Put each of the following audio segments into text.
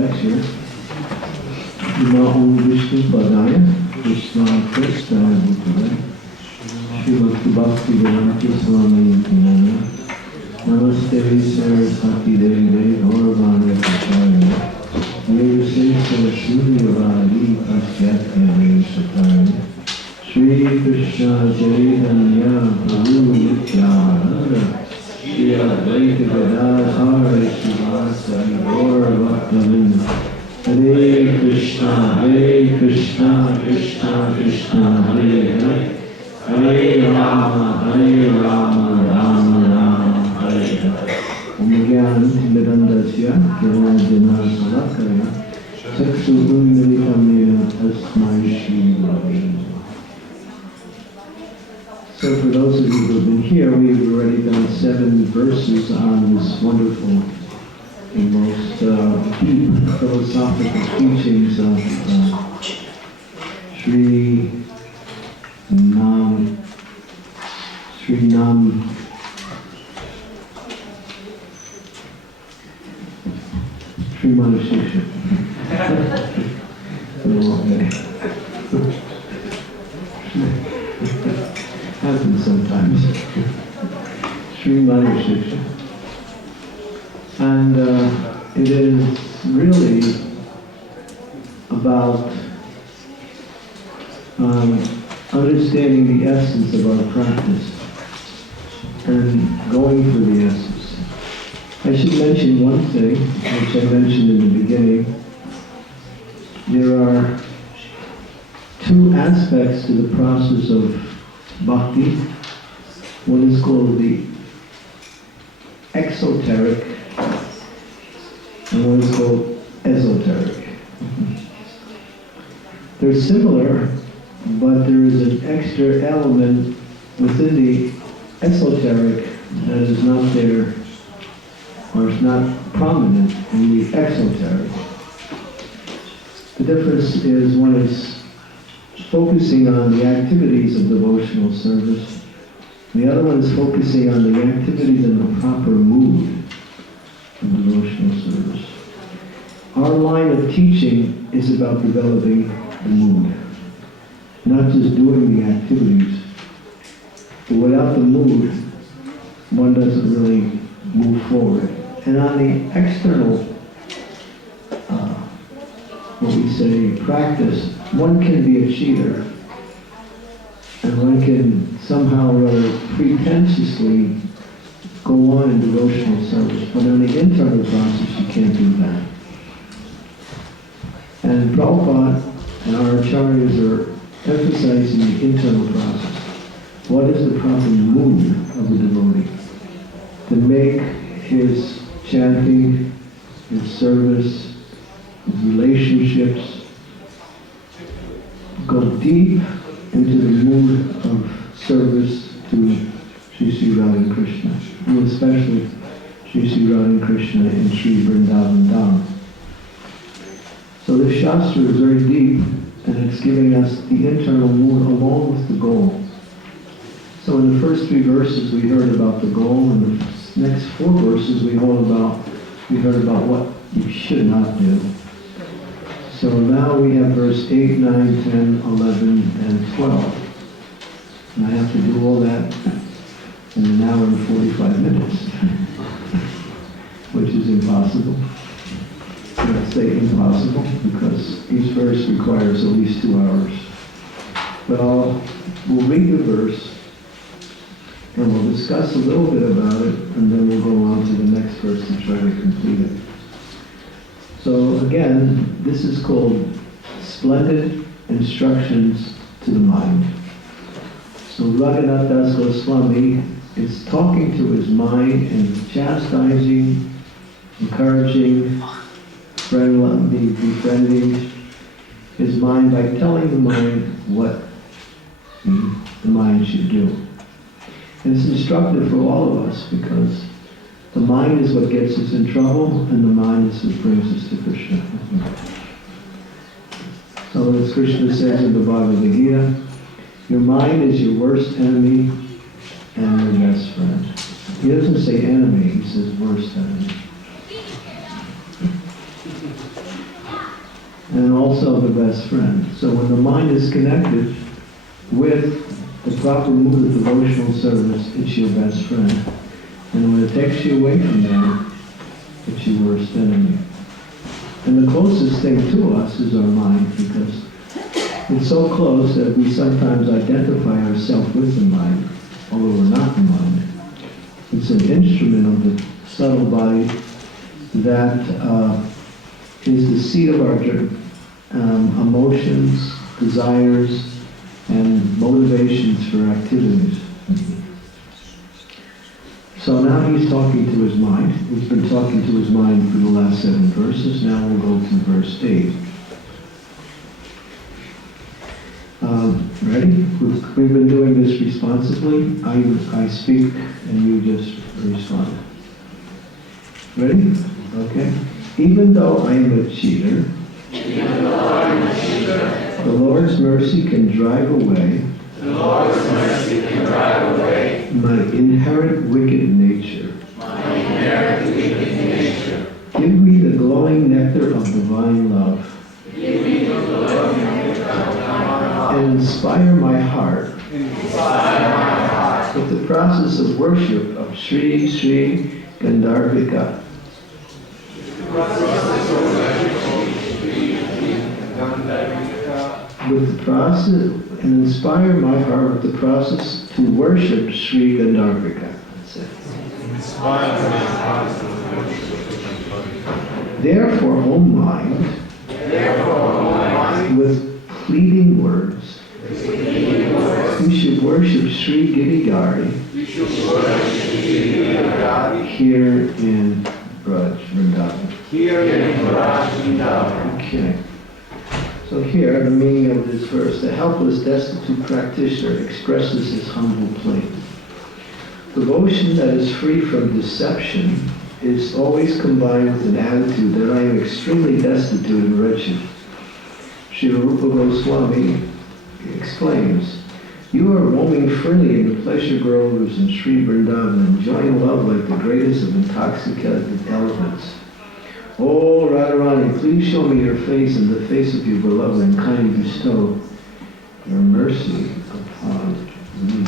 lecture. Namo Vishnu Padaya, Krishna Krishna Bhutale, Srimati Bhakti Vedanta Swami Manah, Namaste Saraswati Devi Gauravani Pracharya, Nirse Saraswati Paschatya Veshataya, Shri Krishna Chaitanya Prabhu Nityananda, Shri Advaita Gadadhara Srivasadi Gaura Bhaktavinda, Hare Krishna, Krishna Krishna, Hare Hare, Hare Rama, Rama Rama, Hare Hare. Om Gyan Mirandasya, Kirajana Salakaya, Chaksu Unmilitamya, Tasmai Shri Ravi. So for those of you who have been here, we've already done 7 verses on this wonderful and most deep philosophical teachings of Sri Manah Shiksha. Happens sometimes. Sri Manah Shiksha. And it is really about understanding the essence of our practice and going for the essence. I should mention one thing, which I mentioned in the beginning. There are 2 aspects to the process of bhakti. One is called the exoteric, and one is called esoteric. They're similar, but there is an extra element within the esoteric that is not there, or is not prominent in the exoteric. The difference is one is focusing on the activities of devotional service. The other one is focusing on the activities in the proper mood of devotional service. Our line of teaching is about developing the mood, not just doing the activities. But without the mood, one doesn't really move forward. And on the external, what we say, practice, one can be a cheater, and one can somehow or other pretentiously go on in devotional service, but on the internal process you can't do that. And Prabhupada and our acharyas are emphasizing the internal process. What is the proper mood of the devotee to make his chanting, his service, his relationships go deep into the mood of service to Sri Radha Krishna, and especially Sri Radha Krishna in Sri Vrindavan Dham. So this Shastra is very deep, and it's giving us the internal mood along with the goal. So in the first 3 verses we heard about the goal, and the next 4 verses we heard about what you should not do. So now we have verse 8, 9, 10, 11, and 12. And I have to do all that in an hour and 45 minutes, which is impossible. I say impossible because each verse requires at least 2 hours. But we'll read the verse, and we'll discuss a little bit about it, and then we'll go on to the next verse and try to complete it. So again, this is called Splendid Instructions to the Mind. So Raghunath Das Goswami is talking to his mind and chastising, encouraging, befriending his mind by telling the mind what the mind should do. And it's instructive for all of us because the mind is what gets us in trouble, and the mind is what brings us to Krishna. So as Krishna says in the Bhagavad Gita, your mind is your worst enemy and your best friend. He doesn't say enemy, he says worst enemy. and also the best friend. So when the mind is connected with the proper mood of devotional service, it's your best friend. And when it takes you away from that, it's your worst enemy. And the closest thing to us is our mind, because it's so close that we sometimes identify ourselves with the mind, although we're not the mind. It's an instrument of the subtle body that is the seat of our emotions, desires, and motivations for activities. So now he's talking to his mind. He's been talking to his mind for the last 7 verses. Now we'll go to verse 8. Ready? We've been doing this responsibly. I speak and you just respond. Ready? Okay. Even though I am a cheater, the Lord's mercy can drive away my inherent wicked nature. Give me the glowing nectar of divine love. And inspire my heart with the process of worship of Sri Sri Gandharvika. With the process, and inspire my heart with the process to worship Sri Gandharvika. That's it. Therefore, O mind, with pleading words, we should worship Sri Giridhari here in Braj Vrindavan. Okay. So here, the meaning of this verse: the helpless, destitute practitioner expresses his humble plea. Devotion that is free from deception is always combined with an attitude that I am extremely destitute and wretched. Sri Rupa Goswami exclaims, you are roaming freely in the pleasure groves in Sri Vrindavan, enjoying love like the greatest of intoxicated elephants. Oh, Radharani, please show me your face and the face of your beloved, and kindly bestow your mercy upon me.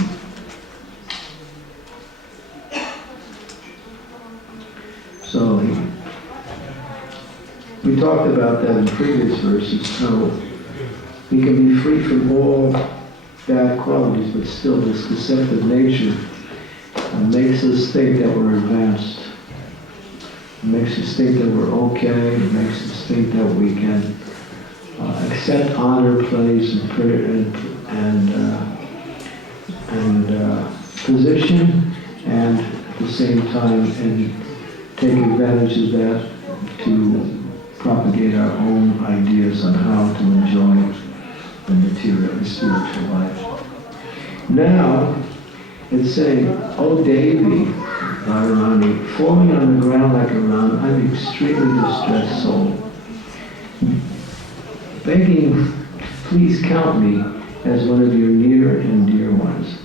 So, we talked about that in previous verses, how we can be free from all bad qualities, but still this deceptive nature makes us think that we're advanced. It makes us think that we're okay. It makes us think that we can accept honor, praise, and prayer, and position, and at the same time, and take advantage of that to propagate our own ideas on how to enjoy the material and spiritual life. Now, it's saying, "Oh Devi, Radharani, falling on the ground like a round, I'm extremely distressed soul. Begging, please count me as one of your near and dear ones."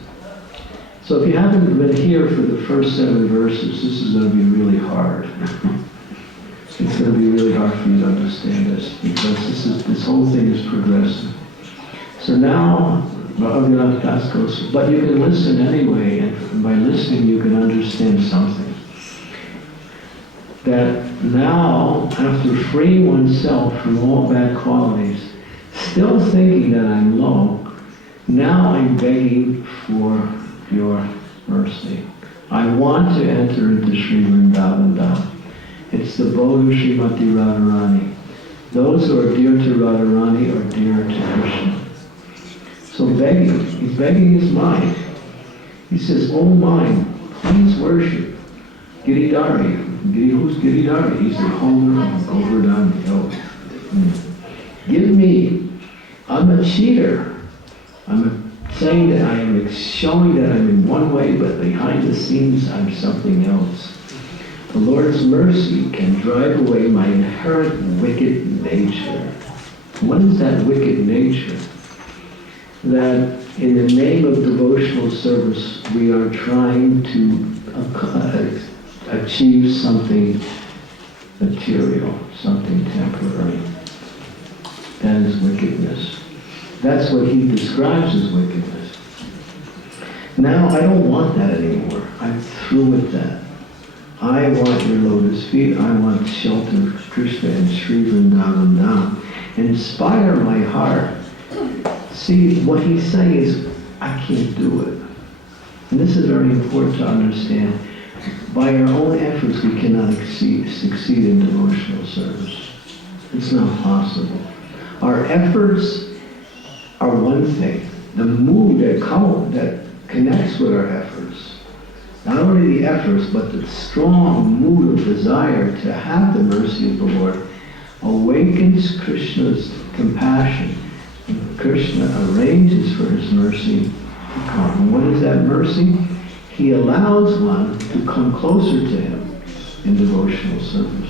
So if you haven't been here for the first 7 verses, this is going to be really hard. It's going to be really hard for you to understand this, because this whole thing is progressive. So now, but you can listen anyway, and by listening you can understand something. That now, after freeing oneself from all bad qualities, still thinking that I'm low, now I'm begging for your mercy. I want to enter into Sri Vrindavan Dham. It's the abode of Srimati Radharani. Those who are dear to Radharani are dear to Krishna. So begging, he's begging his mind. He says, "Oh mind, please worship Giridhari." Who's Giridhari? He's the holder of Govardhan Hill. Give me, I'm a cheater. I'm saying that I am showing that I'm in one way, but behind the scenes I'm something else. The Lord's mercy can drive away my inherent wicked nature. What is that wicked nature? That in the name of devotional service, we are trying to achieve something material, something temporary. That is wickedness. That's what he describes as wickedness. Now, I don't want that anymore. I'm through with that. I want your lotus feet. I want shelter of Krishna and Sri Vrindavan Dham. Inspire my heart. See, what he's saying is, I can't do it. And this is very important to understand. By our own efforts, we cannot succeed in devotional service. It's not possible. Our efforts are one thing. The mood that connects with our efforts, not only the efforts, but the strong mood of desire to have the mercy of the Lord, awakens Krishna's compassion. And Krishna arranges for his mercy to come. And what is that mercy? He allows one to come closer to him in devotional service.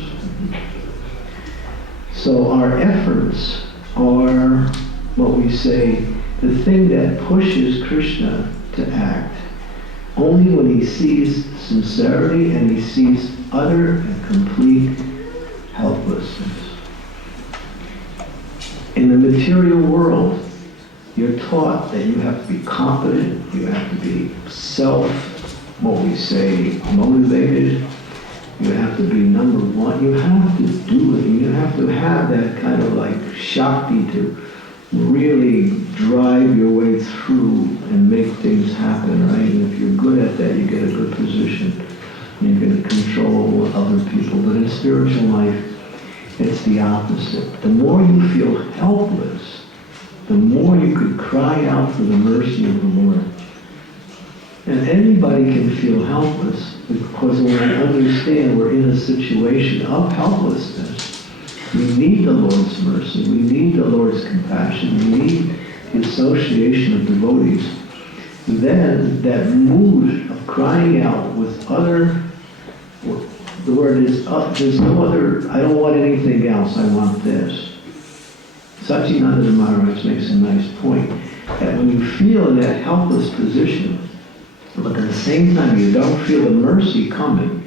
So our efforts are what we say, the thing that pushes Krishna to act. Only when he sees sincerity and he sees utter and complete helplessness. In the material world, you're taught that you have to be competent, you have to be what we say, motivated, you have to be number one, you have to do it, you have to have that kind of like Shakti to really drive your way through and make things happen, right? And if you're good at that, you get a good position. You're going to control other people. But in spiritual life, it's the opposite. The more you feel helpless, the more you could cry out for the mercy of the Lord. And anybody can feel helpless, because when we understand we're in a situation of helplessness, we need the Lord's mercy, we need the Lord's compassion, we need the association of devotees. Then that mood of crying out with other, the word is, there's no other, I don't want anything else, I want this. Satchidananda Maharaj makes a nice point, that when you feel in that helpless position, but at the same time you don't feel the mercy coming,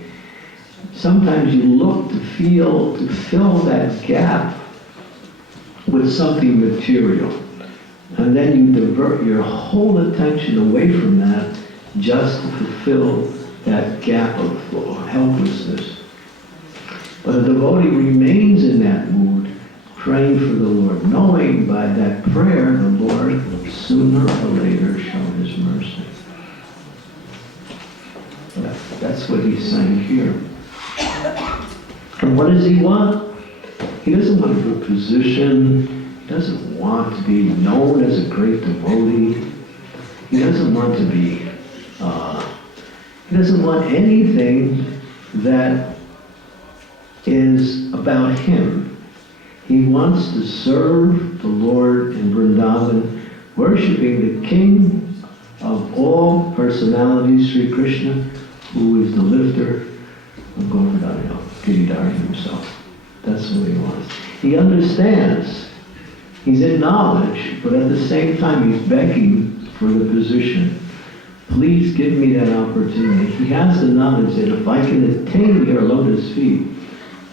sometimes you look to fill that gap with something material. And then you divert your whole attention away from that just to fulfill that gap of helplessness. But a devotee remains in that mood, praying for the Lord, knowing by that prayer the Lord will sooner or later show his mercy. That's what he's saying here. And what does he want? He doesn't want a good position. He doesn't want to be known as a great devotee. He doesn't want to be, he doesn't want anything that is about him. He wants to serve the Lord in Vrindavan, worshiping the King of all personalities, Sri Krishna, who is the lifter of Govardhana, Giridhari himself. That's what he wants. He understands. He's in knowledge, but at the same time he's begging for the position. Please give me that opportunity. He has the knowledge that if I can attain your lotus feet,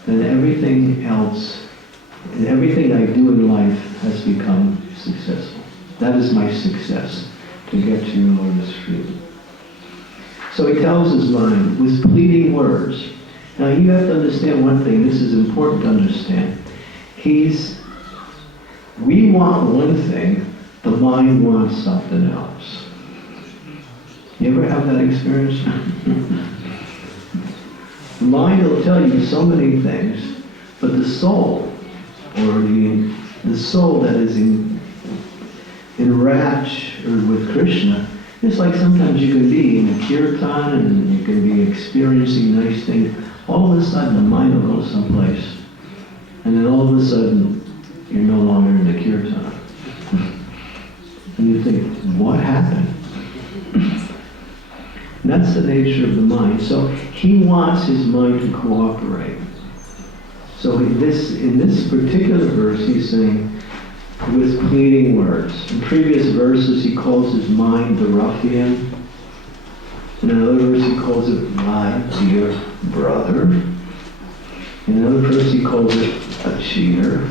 then everything else, and everything I do in life has become successful. That is my success, to get to your lotus feet. So he tells his mind with pleading words. Now you have to understand one thing, this is important to understand. We want one thing, the mind wants something else. You ever have that experience? The mind will tell you so many things, but the soul, or the soul that is enraptured with Krishna, it's like sometimes you can be in a kirtan and you can be experiencing nice things. All of a sudden the mind will go someplace. And then all of a sudden you're no longer in the kirtan. And you think, what happened? And that's the nature of the mind. So he wants his mind to cooperate. So in this particular verse he's saying, with pleading words. In previous verses he calls his mind the ruffian. In another verse he calls it my dear brother. And another person calls it a cheater.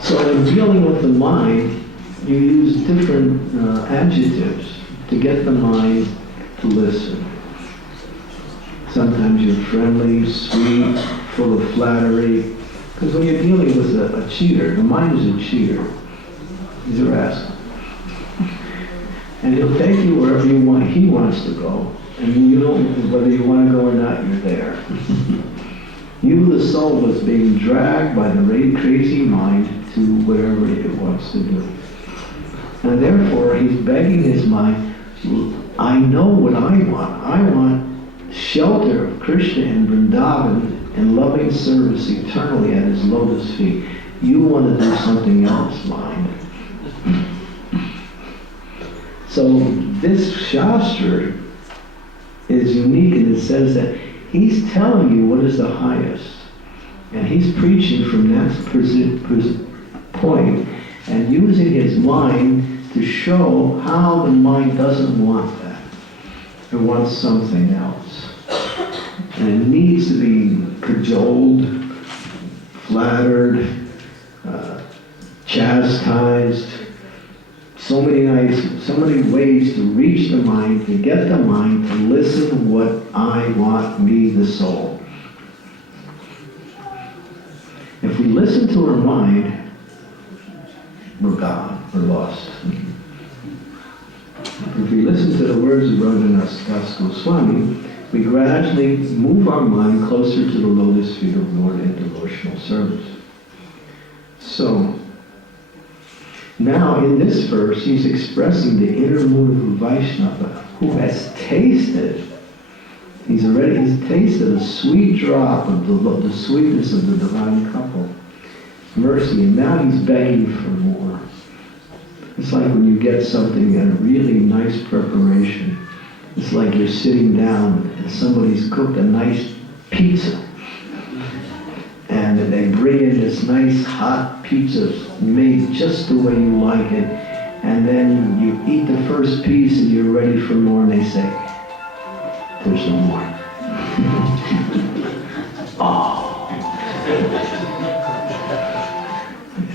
So in dealing with the mind, you use different adjectives to get the mind to listen. Sometimes you're friendly, sweet, full of flattery. Because when you're dealing with a cheater, the mind is a cheater. He's a rascal. And he'll take you wherever you want, he wants to go. And you don't, whether you want to go or not, you're there. You, the soul, was being dragged by the crazy mind to whatever it wants to do. And therefore, he's begging his mind, I know what I want. I want shelter of Krishna and Vrindavan and loving service eternally at his lotus feet. You want to do something else, mind. So this Shastra is unique, and it says that he's telling you what is the highest. And he's preaching from that point and using his mind to show how the mind doesn't want that. It wants something else. And it needs to be cajoled, flattered, chastised, so many ways to reach the mind, to get the mind to listen what I want, me, the soul. If we listen to our mind, we're gone, we're lost. If we listen to the words of ISKCON Swami, we gradually move our mind closer to the lotus feet of Lord in devotional service. So, now in this verse, he's expressing the inner mood of a Vaishnava who has tasted, he's tasted a sweet drop of the sweetness of the divine couple, mercy, and now he's begging for more. It's like when you get something at a really nice preparation. It's like you're sitting down and somebody's cooked a nice pizza. And they bring in this nice hot pizza made just the way you like it. And then you eat the first piece and you're ready for more, and they say, there's some more. Oh.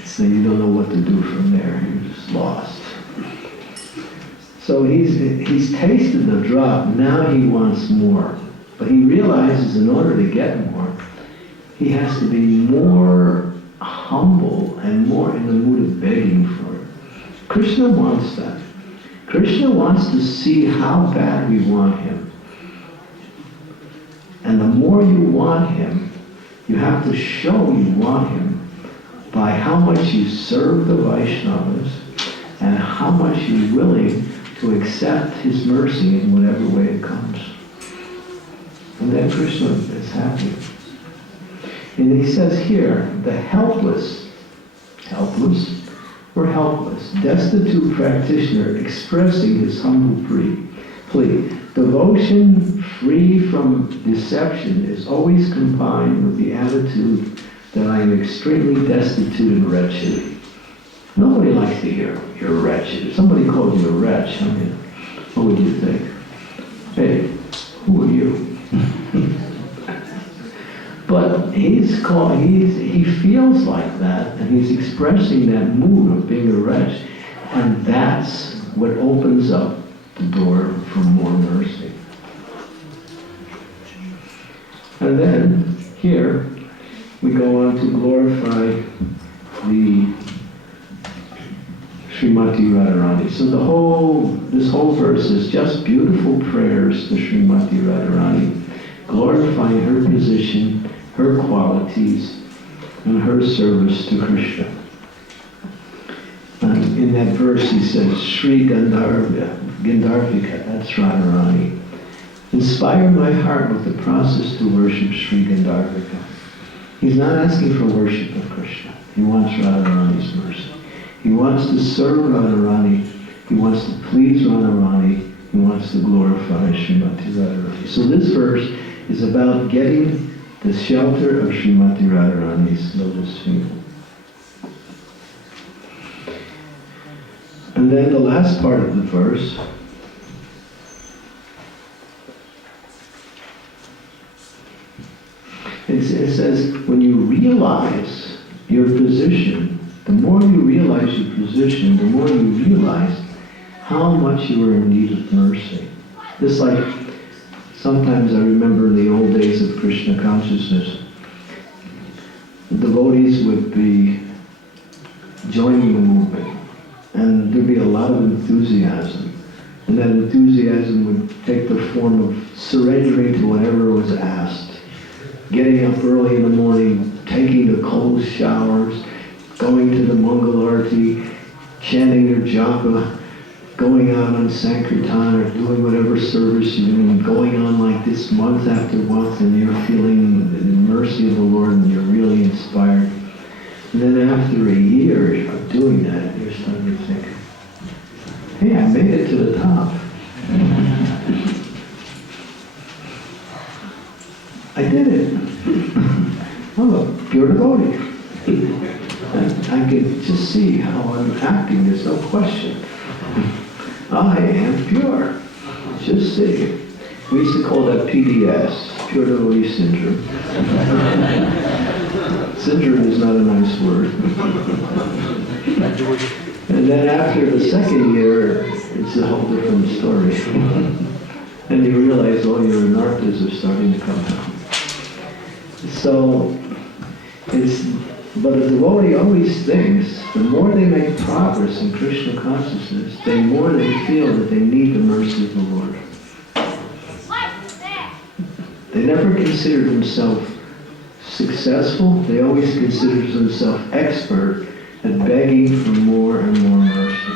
So you don't know what to do from there. You're just lost. So he's tasted the drop. Now he wants more. But he realizes in order to get more, he has to be more humble and more in the mood of begging for it. Krishna wants that. Krishna wants to see how bad we want him. And the more you want him, you have to show you want him by how much you serve the Vaishnavas and how much you're willing to accept his mercy in whatever way it comes. And then Krishna is happy. And he says here, the helpless or helpless, destitute practitioner expressing his humble plea. Devotion free from deception is always combined with the attitude that I am extremely destitute and wretched. Nobody likes to hear you're wretched. If somebody called you a wretch, what would you think? Hey, who are you? But he feels like that, and he's expressing that mood of being a wretch, and that's what opens up the door for more mercy. And then, here, we go on to glorify the Srimati Radharani. So this whole verse is just beautiful prayers to Srimati Radharani, glorifying her position, her qualities, and her service to Krishna. And in that verse he says, Sri Gandharvika, that's Radharani. Inspire my heart with the process to worship Sri Gandharvika. He's not asking for worship of Krishna. He wants Radharani's mercy. He wants to serve Radharani. He wants to please Radharani. He wants to glorify Srimati Radharani. So this verse is about getting the shelter of Srimati Radharani's lotus feet. And then the last part of the verse it says, position, the more you realize your position, the more you realize how much you are in need of mercy. Just like sometimes I remember in the old days of Krishna consciousness, the devotees would be joining the movement, and there'd be a lot of enthusiasm. And that enthusiasm would take the form of surrendering to whatever was asked, getting up early in the morning, taking the cold showers, going to the Mangal Arati, chanting your japa, going out on Sankirtan or doing whatever service you're doing, going on like this month after month, and you're feeling the mercy of the Lord and you're really inspired. And then after a year of doing that, you're starting to think, hey, I made it to the top. I did it. I'm a pure devotee. I can just see how I'm acting, there's no question. I am pure. Just see. We used to call that PDS, Pure Devotee Syndrome. Syndrome is not a nice word. And then after the second year, it's a whole different story. And you realize all your anarthas are starting to come out. So, but a devotee always thinks, the more they make progress in Krishna consciousness, the more they feel that they need the mercy of the Lord. They never consider themselves successful, they always consider themselves expert at begging for more and more mercy.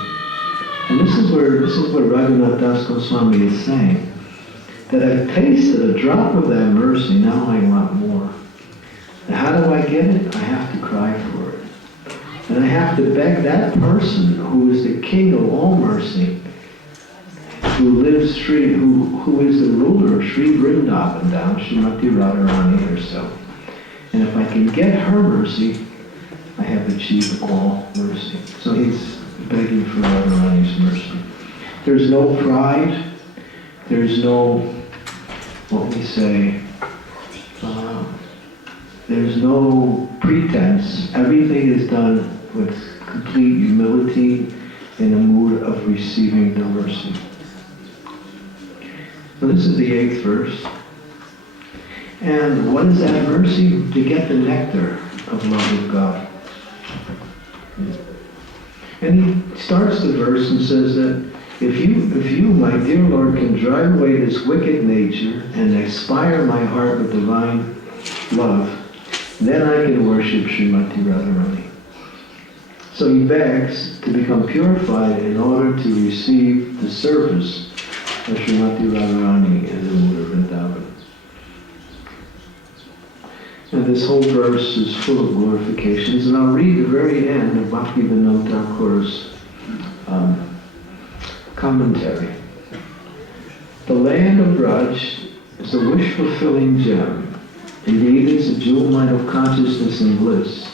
And this is where Raghunath Das Goswami is saying, that I've tasted a drop of that mercy, now I want more. And how do I get it? I have to cry for it. And I have to beg that person who is the king of all mercy, who lives Sri, who is the ruler of Sri Vrindavan down, Srimati Radharani herself. And if I can get her mercy, I have achieved all mercy. So he's begging for Radharani's mercy. There's no pride. There's no, what we say, there's no pretense. Everything is done with complete humility in a mood of receiving the mercy. So this is the 8th verse. And what is that mercy? To get the nectar of love of God. And he starts the verse and says that if you, my dear Lord, can drive away this wicked nature and inspire my heart with divine love, then I can worship Srimati Radharani. So he begs to become purified in order to receive the service of Srimati Radharani in the mood of Vrindavan. And this whole verse is full of glorifications, and I'll read the very end of Bhaktivinoda Thakur's commentary. The land of Braj is a wish-fulfilling gem. Indeed, it's a jewel mine of consciousness and bliss,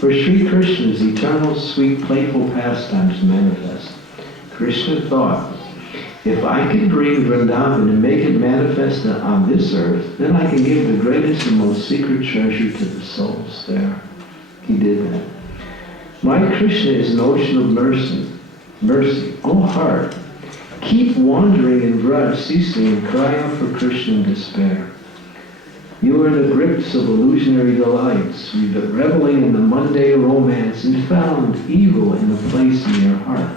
where Sri Krishna's eternal, sweet, playful pastimes manifest. Krishna thought, if I can bring Vrindavan and make it manifest on this earth, then I can give the greatest and most secret treasure to the souls there. He did that. My Krishna is an ocean of mercy. Mercy, O heart, keep wandering in Braj ceasing and cry out for Krishna in despair. You are in the grips of illusionary delights, reveling in the mundane romance, and found evil in the place in your heart.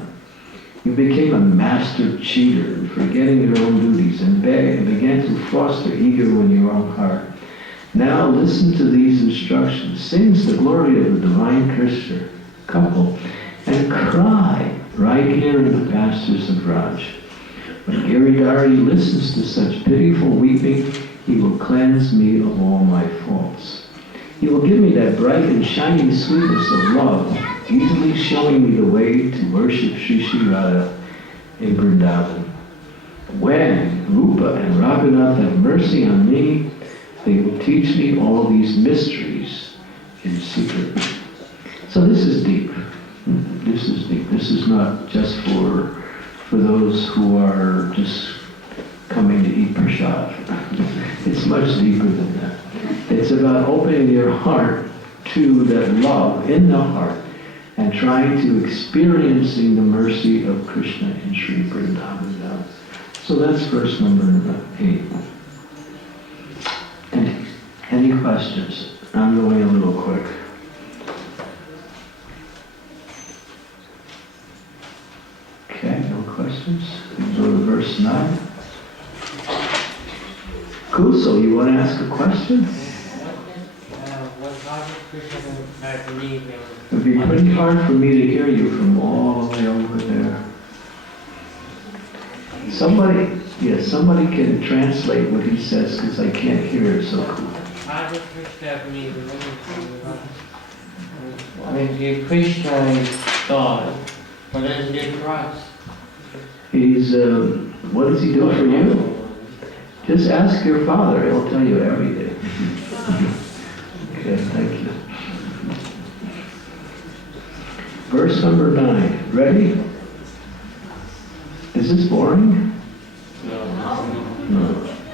You became a master cheater, forgetting your own duties, and began to foster ego in your own heart. Now listen to these instructions. Sings the glory of the divine Krishna couple, and cry right here in the pastures of Raj. When Giridhari listens to such pitiful weeping, he will cleanse me of all my faults. He will give me that bright and shining sweetness of love, easily showing me the way to worship Sri Sri Radha in Vrindavan. When Rupa and Raghunath have mercy on me, they will teach me all these mysteries in secret. So this is deep. This is deep. This is not just for those who are just coming to eat prasad. It's much deeper than that. It's about opening your heart to that love in the heart and trying to experiencing the mercy of Krishna in Sri Vrindavan. So that's verse number 8. And any questions? I'm going a little quick. Okay, no questions? We go to verse 9. Kuso, you want to ask a question? It would be pretty hard for me to hear you from all the way over there. Somebody can translate what he says because I can't hear it so cool. If Krishna is God, what does he do for us? He's, what does he do for you? Just ask your father, he'll tell you everything. Okay, thank you. Verse number 9, ready? Is this boring? No.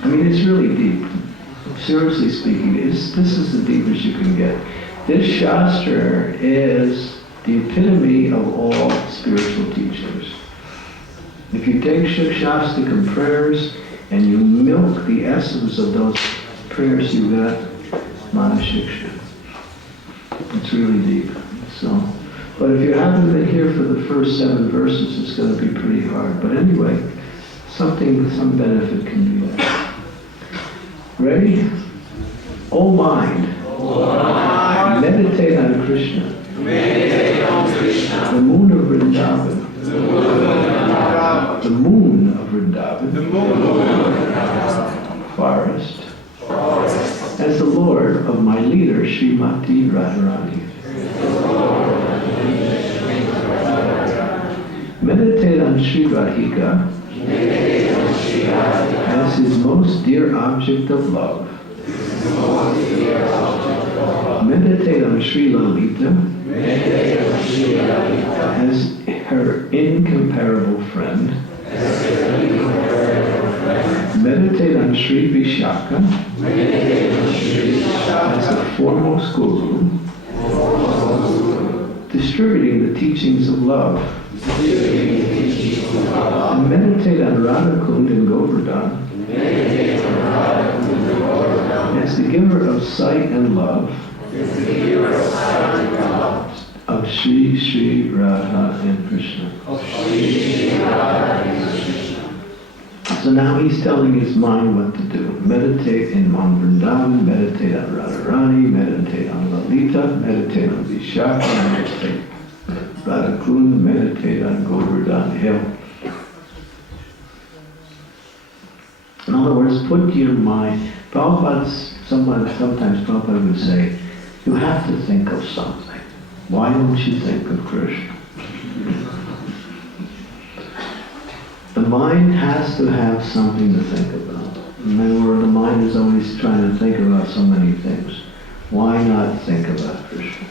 I mean, it's really deep. Seriously speaking, this is the deepest you can get. This Shastra is the epitome of all spiritual teachings. If you take Shastikam prayers and you milk the essence of those prayers, you got Manah Shiksha. It's really deep. So, but if you haven't been here for the first 7 verses, it's going to be pretty hard. But anyway, some benefit can be there. Ready? O mind, meditate on Krishna. The moon of Vrindavan. The moon of Vrindavan. Forest. As the Lord of my leader, Srimati Radharani. Meditate on Sri Radhika as his most dear object of love. Meditate on Sri Lalita as her incomparable friend. Meditate on Sri Vishaka as the foremost guru, distributing the teachings of love. And meditate on Radhakund and Govardhan as the giver of sight and love of Shri Shri Radha and Krishna. So now he's telling his mind what to do. Meditate on Vrindavan, meditate on Radharani, meditate on Lalita, meditate on Vishaka, meditate Radhakund, meditate on Govardhan Hill. In other words, put your mind, sometimes Prabhupada would say, you have to think of something. Why don't you think of Krishna? The mind has to have something to think about. Remember, the mind is always trying to think about so many things. Why not think about Krishna?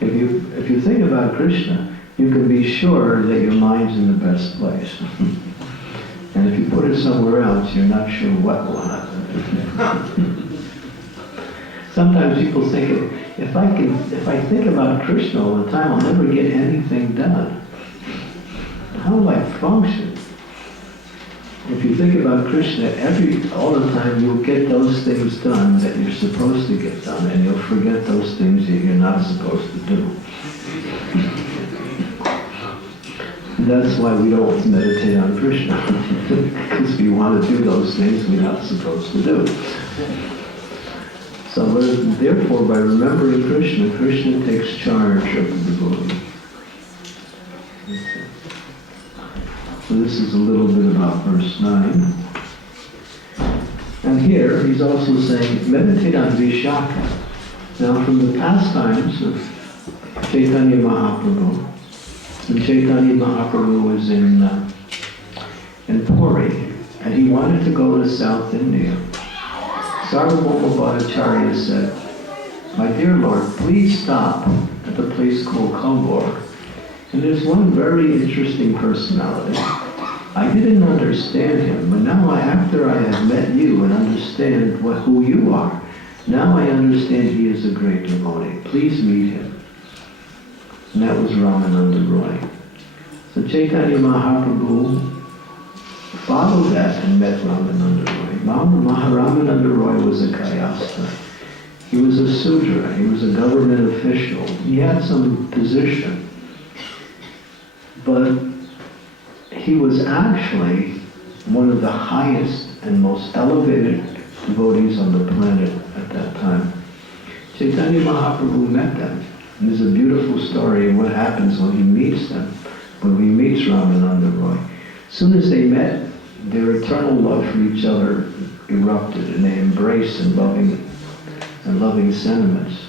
If you think about Krishna, you can be sure that your mind's in the best place. And if you put it somewhere else, you're not sure what will happen. Sometimes people think, if I think about Krishna all the time, I'll never get anything done. How will I function? If you think about Krishna all the time, you'll get those things done that you're supposed to get done, and you'll forget those things that you're not supposed to do. And that's why we don't meditate on Krishna, because we want to do those things we're not supposed to do. So therefore, by remembering Krishna, Krishna takes charge of the devotee. So this is a little bit about verse 9. And here, he's also saying, meditate on Vishaka. Now, from the pastimes of Chaitanya Mahaprabhu, when Chaitanya Mahaprabhu was in Puri, and he wanted to go to South India, Sarvabhauma Bhattacharya said, my dear Lord, please stop at the place called Kambur. And there's one very interesting personality. I didn't understand him, but now after I have met you and understand who you are, Now I understand he is a great devotee. Please meet him. And that was Ramananda Roy. So Chaitanya Mahaprabhu followed that and met Ramananda Roy. Ramananda Roy was a Kayastha. He was a Sudra. He was a government official. He had some position. But he was actually one of the highest and most elevated devotees on the planet at that time. Chaitanya Mahaprabhu met them. And there's a beautiful story of what happens when he meets them, when he meets Ramananda Roy. As soon as they met, their eternal love for each other erupted, and they embraced in loving sentiments.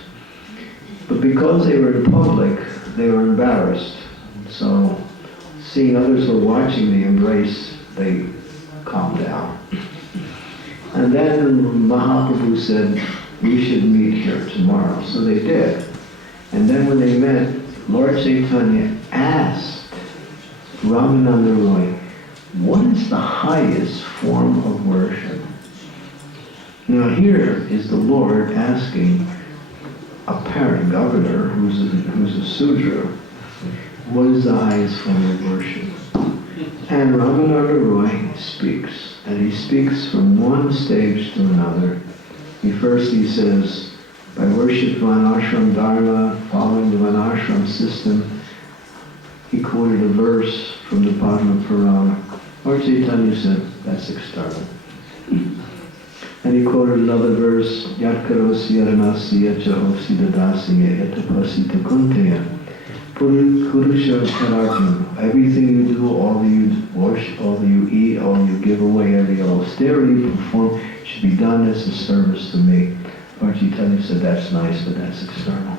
But because they were in public, they were embarrassed. So, seeing others were watching the embrace, they calmed down. And then Mahaprabhu said, we should meet here tomorrow. So they did. And then when they met, Lord Chaitanya asked Ramananda Roy, what is the highest form of worship? Now here is the Lord asking a parent governor who's a Sudra, what is the highest form of worship? And Ramananda Roy speaks, and he speaks from one stage to another. He says, by worship Varnashram Dharma, following the Varnashram system, he quoted a verse from the Padma Purana. Lord Chaitanya said, that's external. And he quoted another verse, Yat karosi yaranasi yachahosi dadasi yatapasita kunteya. Purusha Kararjuna. Everything you do, all you wash, all you eat, all you give away, every austerity you perform should be done as a service to me. Lord Chaitanya said, that's nice, but that's external.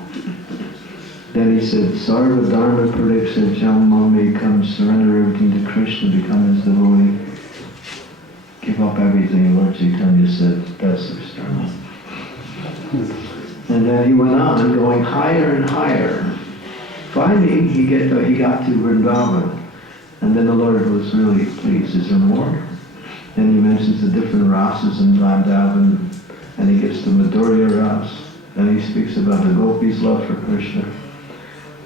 Then he said, Sarva Dharma Pradiksa Jamma, come surrender everything to Krishna, become his devotee. Give up everything. Lord Chaitanya said, that's external. And then he went on, going higher and higher. Finally, he got to Vrindavan. And then the Lord was really pleased. Is there more? Then he mentions the different rasas in Vrindavan. And he gets to Madhurya Ras. Then he speaks about the gopis' love for Krishna.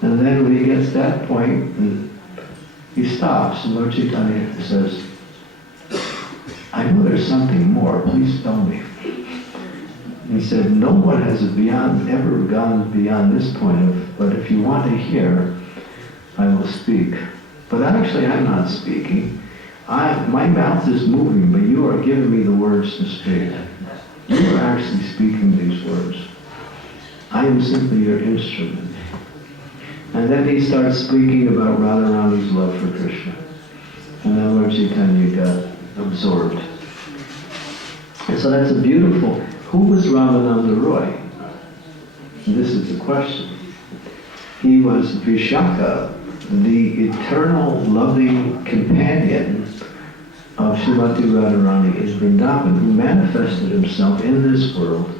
And then when he gets to that point, he stops. And Lord Chaitanya says, I know there's something more. Please tell me. He said, no one has ever gone beyond this point but if you want to hear, I will speak. But actually, I'm not speaking. My mouth is moving, but you are giving me the words to speak. You are actually speaking these words. I am simply your instrument. And then he starts speaking about Radharani's love for Krishna. And then Lord Chaitanya got absorbed. And so that's a beautiful... Who was Ramananda Roy? And this is the question. He was Vishaka, the eternal loving companion of Srimati Radharani in Vrindavan, who manifested himself in this world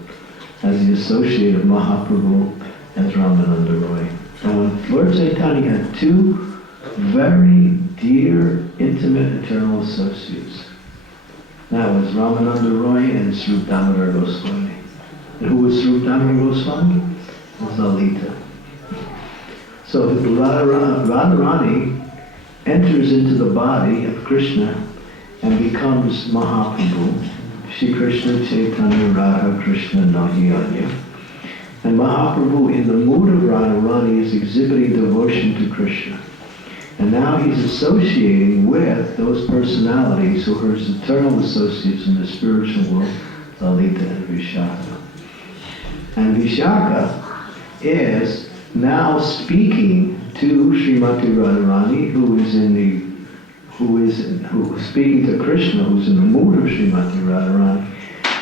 as the associate of Mahaprabhu as Ramananda Roy. And when Lord Chaitanya had two very dear, intimate, eternal associates, that was Ramananda Roy and Srup Damodar Goswami. And who was Srup Damodar Goswami? It was Lalita. So Radharani enters into the body of Krishna and becomes Mahaprabhu, Shri Krishna Chaitanya Radha Krishna Nahi Anya. And Mahaprabhu, in the mood of Radharani, is exhibiting devotion to Krishna. And now he's associating with those personalities who are his eternal associates in the spiritual world, Lalita and Vishaka. And Vishaka is now speaking to Srimati Radharani, who is speaking to Krishna, who's in the mood of Srimati Radharani,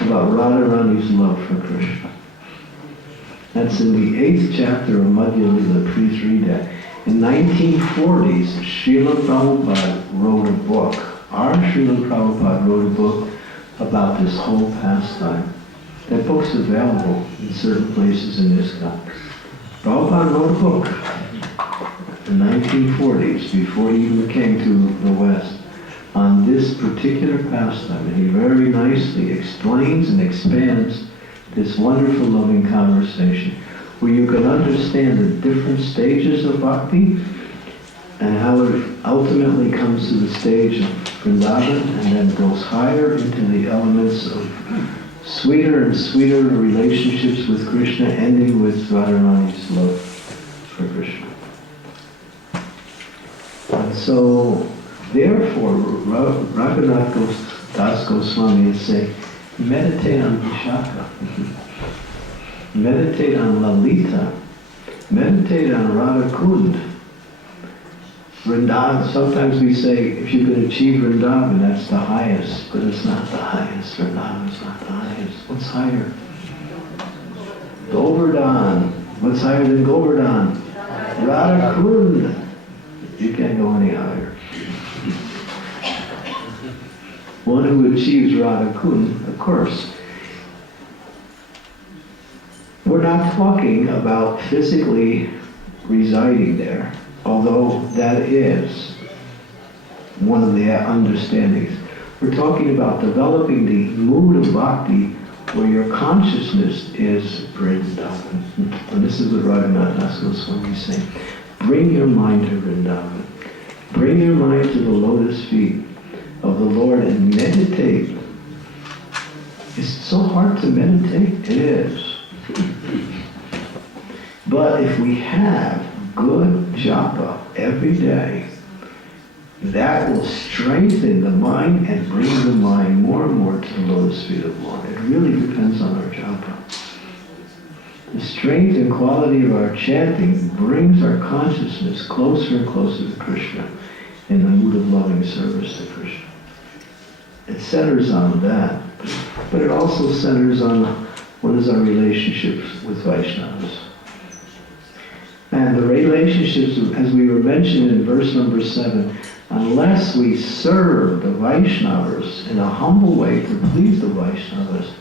about Radharani's love for Krishna. That's in the 8th chapter of Madhya Lila. Please read that. In 1940s, Srila Prabhupada wrote a book. Our Srila Prabhupada wrote a book about this whole pastime. That book's available in certain places in ISKCON. Prabhupada wrote a book in the 1940s, before he even came to the West, on this particular pastime. And he very nicely explains and expands this wonderful, loving conversation where you can understand the different stages of bhakti and how it ultimately comes to the stage of Vrindavan and then goes higher into the elements of sweeter and sweeter relationships with Krishna, ending with Radharani's love for Krishna. And so, therefore, Raghunath Das Goswami is saying, meditate on Vishaka, meditate on Lalita, meditate on Radhakund. Vrindavan, sometimes we say, if you can achieve Vrindavan, that's the highest, but it's not the highest. Vrindavan is not the highest. What's higher? Govardhan. What's higher than Govardhan? Radhakund. You can't go any higher. One who achieves Radhakund, of course. We're not talking about physically residing there, although that is one of the understandings. We're talking about developing the mood of bhakti where your consciousness is Vrindavan. And this is what Raghunath Das Goswami is saying. Bring your mind to Vrindavan. Bring your mind to the lotus feet of the Lord and meditate. It's so hard to meditate. It is. But if we have good japa every day, that will strengthen the mind and bring the mind more and more to the lotus feet of the Lord. It really depends on our japa. The strength and quality of our chanting brings our consciousness closer and closer to Krishna in the mood of loving service to Krishna. It centers on that, but it also centers on what is our relationships with Vaishnavas. And the relationships, as we were mentioned in verse number 7, unless we serve the Vaishnavas in a humble way to please the Vaishnavas,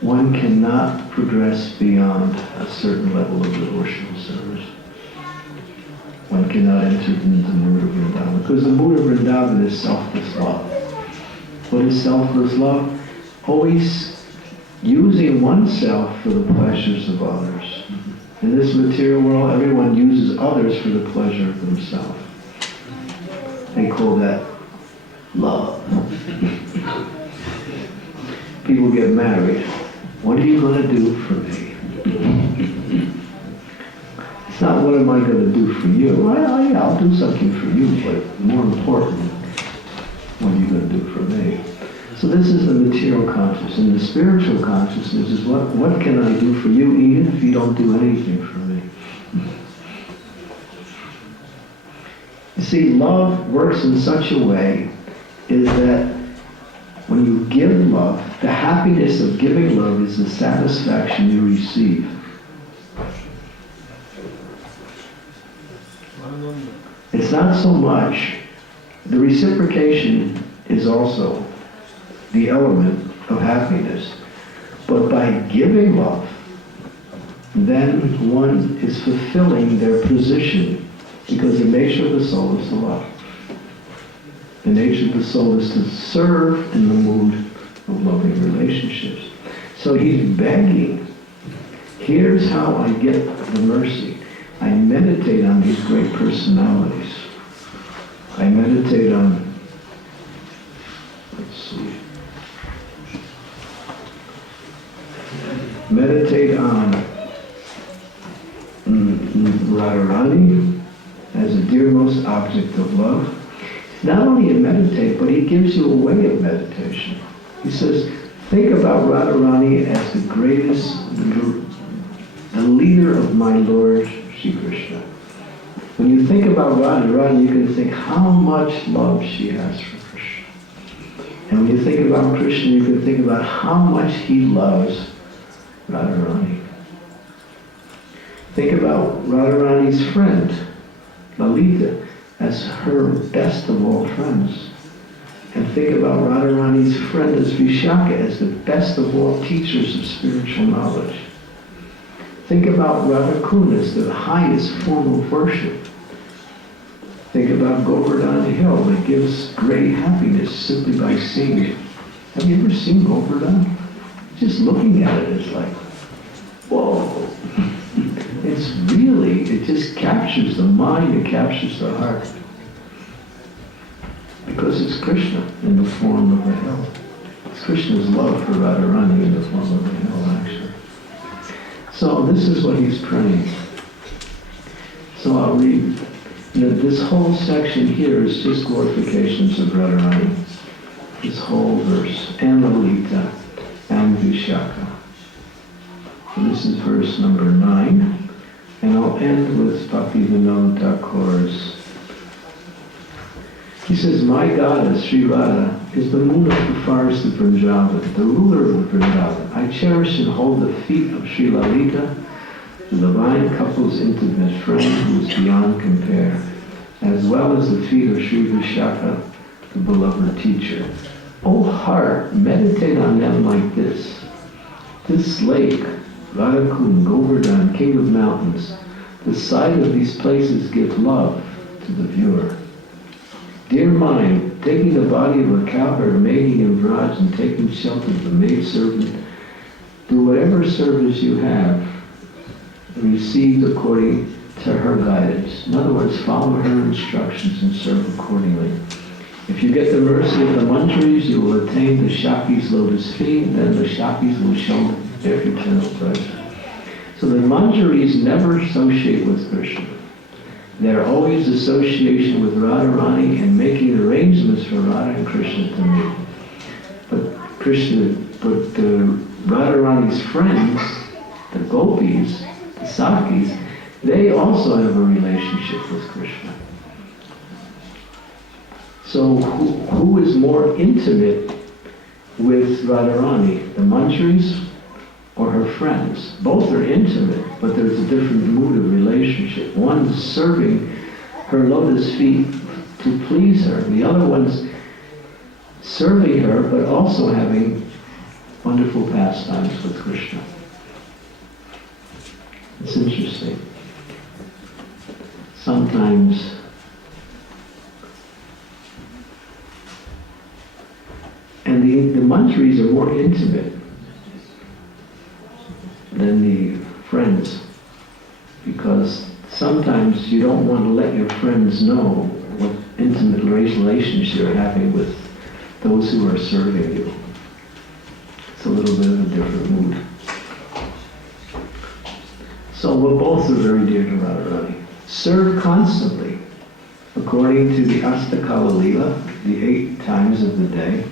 one cannot progress beyond a certain level of devotional service. One cannot enter into the mood of Vrindavan, because the mood of Vrindavan is selfless love. What is selfless love? Always using oneself for the pleasures of others. In this material world, everyone uses others for the pleasure of themselves. They call that love. People get married. What are you going to do for me? It's not what am I going to do for you. Well, yeah, I'll do something for you, but more important, what are you going to do for me? So this is the material consciousness. And the spiritual consciousness is what can I do for you even if you don't do anything for me? You see, love works in such a way is that when you give love, the happiness of giving love is the satisfaction you receive. It's not so much, the reciprocation is also the element of happiness. But by giving love, then one is fulfilling their position, because the nature of the soul is to love. The nature of the soul is to serve in the mood of loving relationships. So he's begging, here's how I get the mercy. I meditate on these great personalities. I meditate on, let's see, meditate on Radharani as the dearmost object of love. Not only you meditate, but he gives you a way of meditation. He says, think about Radharani as the greatest, the leader of my Lord Shri Krishna. When you think about Radharani, you can think how much love she has for Krishna. And when you think about Krishna, you can think about how much he loves Radharani. Think about Radharani's friend, Lalita, as her best of all friends. And think about Radharani's friend as Vishaka, as the best of all teachers of spiritual knowledge. Think about Radhakund as the highest form of worship. Think about Govardhan Hill that gives great happiness simply by seeing it. Have you ever seen Govardhan? Just looking at it is like just captures the mind, it captures the heart. Because it's Krishna in the form of a hill. It's Krishna's love for Radharani in the form of a hill, actually. So this is what he's praying. So I'll read. This whole section here is just glorifications of Radharani. This whole verse, and Lalita, and Vishaka. And this is verse number 9. And I'll end with Bhaktivinoda Thakur's. He says, my goddess, Sri Radha, is the moon of the forest of Vrindavan, the ruler of Vrindavan. I cherish and hold the feet of Sri Lalita, the divine couple's intimate friend who is beyond compare, as well as the feet of Sri Vishaka, the beloved teacher. O heart, meditate on them like this. This lake, Radhakund, Govardhan, king of mountains, the sight of these places give love to the viewer. Dear mind, taking the body of a cowherd, mating in Vraj, and taking shelter of the maidservant, do whatever service you have received according to her guidance. In other words, follow her instructions and serve accordingly. If you get the mercy of the Manjaris, you will attain the Shakti's lotus feet, and then the Shaktis will show their eternal pleasure. So the Manjaris never associate with Krishna. They're always association with Radharani and making arrangements for Radha and Krishna to meet. But Radharani's friends, the gopis, the sakis, they also have a relationship with Krishna. So who is more intimate with Radharani, the Manjaris or her friends? Both are intimate, but there's a different mood of relationship. One's serving her lotus feet to please her. The other one's serving her, but also having wonderful pastimes with Krishna. It's interesting. Sometimes and the Manjaris are more intimate than the friends, because sometimes you don't want to let your friends know what intimate relations you're having with those who are serving you. It's a little bit of a different mood. So both are very dear to Radharani. Serve constantly, according to the Astakala Lila, the 8 times of the day.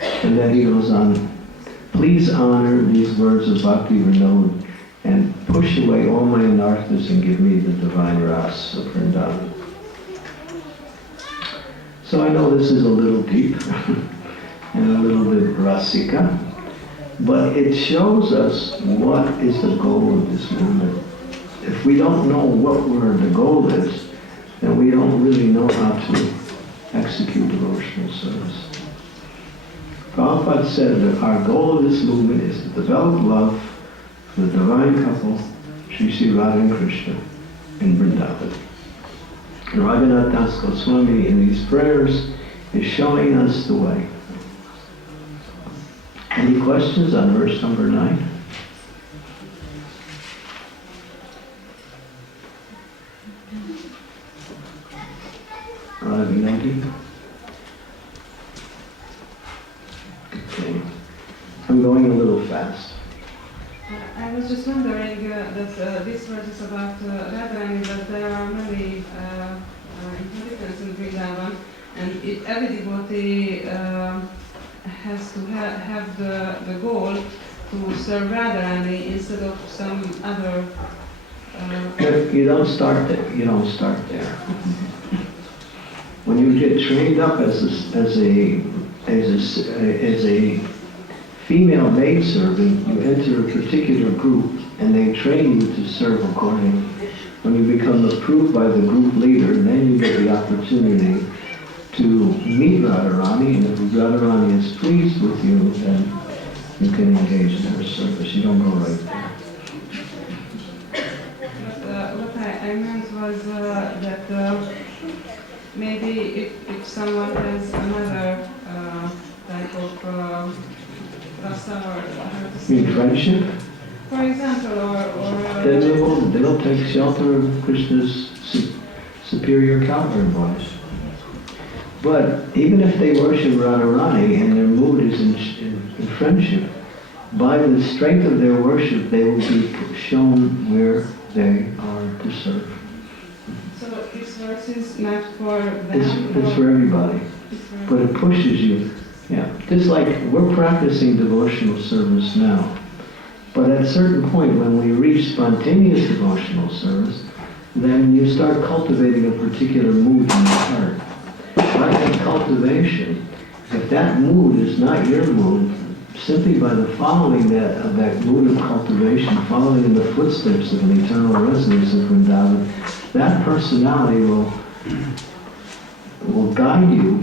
And then he goes on, please honor these words of Bhakti Vinod and push away all my anarthas and give me the divine ras of Vrindavan. So I know this is a little deep and a little bit rasika, but it shows us what is the goal of this movement. If we don't know what the goal is, then we don't really know how to execute devotional service. Prabhupada said that our goal of this movement is to develop love for the divine couple, Sri Radha and Krishna, in Vrindavan. And Raghunath Das Goswami in these prayers is showing us the way. Any questions on verse number 9? Vinodi? Okay. I'm going a little fast. I was just wondering that this verse is about Radharani, but there are many inhabitants in Vrindavan, and every devotee has to have the goal to serve Radharani instead of some other. You don't start there. You don't start there. When you get trained up as a female maidservant, you enter a particular group and they train you to serve accordingly. When you become approved by the group leader, then you get the opportunity to meet Radharani, and if Radharani is pleased with you, then you can engage in her service. You don't go right there. But what I meant was that maybe if someone has another type of rasa or how to say. You mean friendship? For example, Then they don't take shelter of Krishna's superior counter voice. But even if they worship Radharani and their mood is in friendship, by the strength of their worship, they will be shown where they are to serve. So this verse is not for them? It's for everybody, but it pushes you. Yeah, just like we're practicing devotional service now. But at a certain point, when we reach spontaneous devotional service, then you start cultivating a particular mood in your heart. By that cultivation, if that mood is not your mood, simply by the following of that mood of cultivation, following in the footsteps of an eternal residence of Vrindavan, that personality will guide you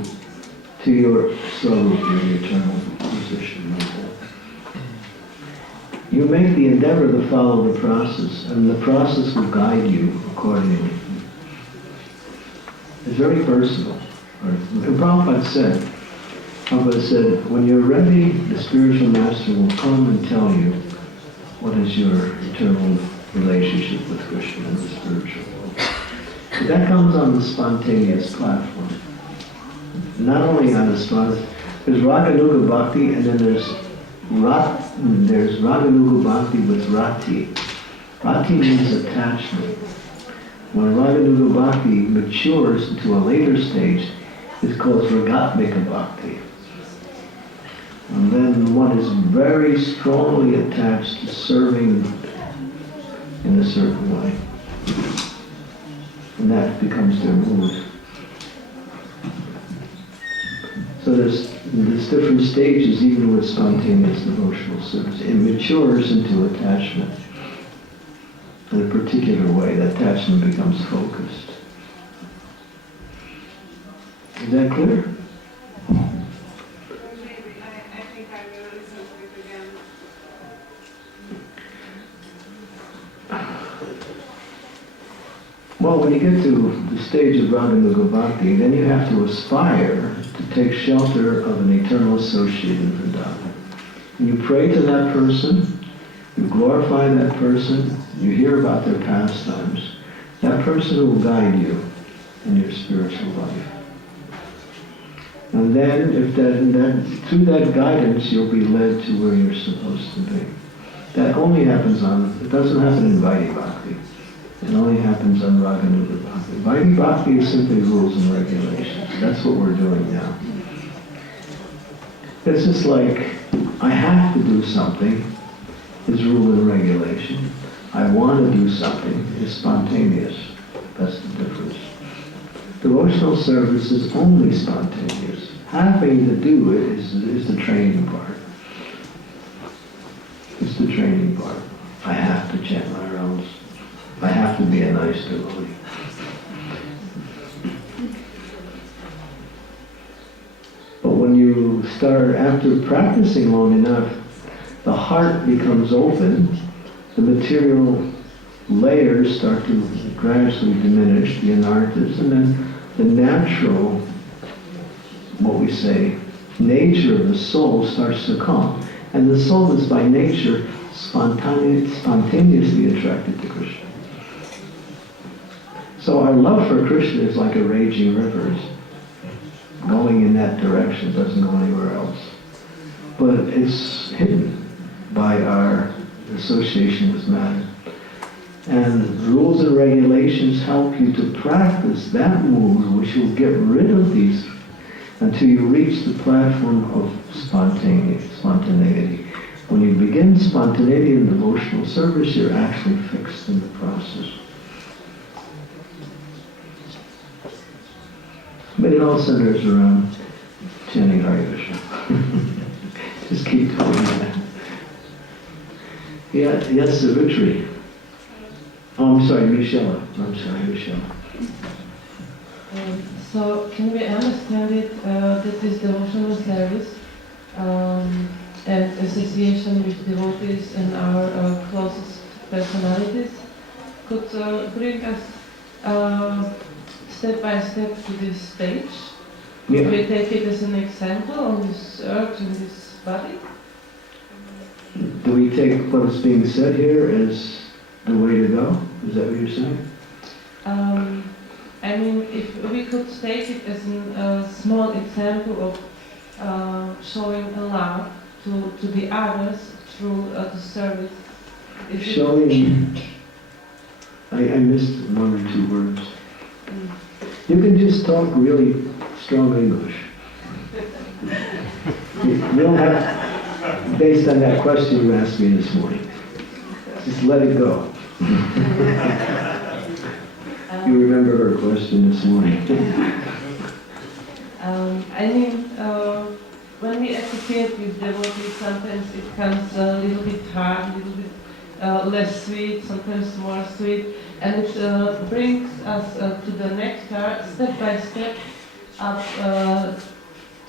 to your Swarup, your eternal position. You make the endeavor to follow the process, and the process will guide you accordingly. It's very personal. And Prabhupada said, when you're ready, the spiritual master will come and tell you what is your eternal relationship with Krishna in the spiritual world. But that comes on the spontaneous platform. Not only on the spontaneous, there's Raganuga Bhakti, and then there's Raganuga Bhakti with Rati. Rati means attachment. When Raganuga Bhakti matures into a later stage, it's called Ragatmika Bhakti. And then one is very strongly attached to serving in a certain way. And that becomes their mood. So there's different stages even with spontaneous devotional service. It matures into attachment in a particular way. That attachment becomes focused. Is that clear? Maybe. I think I will listen to it again. Well, when you get to the stage of Raganuga Bhakti, then you have to aspire to take shelter of an eternal associate in Vrindavan. And you pray to that person, you glorify that person, you hear about their pastimes. That person will guide you in your spiritual life. And then, through that guidance, you'll be led to where you're supposed to be. That only happens it doesn't happen in Vaidhi Bhakti. It only happens on Raganuga Bhakti. Vaidhi Bhakti is simply rules and regulations. That's what we're doing now. It's just like, I have to do something is rule and regulation. I want to do something is spontaneous. That's the difference. Devotional service is only spontaneous. Having to do it is the training part. It's the training part. I have to chant my rounds. I have to be a nice devotee. But when you start, after practicing long enough, the heart becomes open, the material layers start to gradually diminish, the anarthas, and then the natural, what we say, nature of the soul starts to come. And the soul is by nature spontaneously attracted to Krishna. So our love for Krishna is like a raging river. It's going in that direction, doesn't go anywhere else. But it's hidden by our association with matter. And rules and regulations help you to practice that mood, which will get rid of these until you reach the platform of spontaneity. When you begin spontaneity in devotional service, you're actually fixed in the process. But it all centers around chanting Hare Krishna. Just keep doing that. Yeah, yes, Savitri. Oh, I'm sorry, Michelle. So, can we understand it that this devotional service and association with devotees and our closest personalities could bring us step by step to this stage? Yeah. We take it as an example on this earth, in this body? Do we take what is being said here as the way to go? Is that what you're saying? I mean, if we could take it as a small example of showing a love to the others through the service. Showing, I missed one or two words. You can just talk really strong English. You don't have, based on that question you asked me this morning. Just let it go. You remember her question this morning. I mean, when we associate with devotees, sometimes it comes a little bit hard, a little bit less sweet, sometimes more sweet, and it brings us to the nectar, step by step, up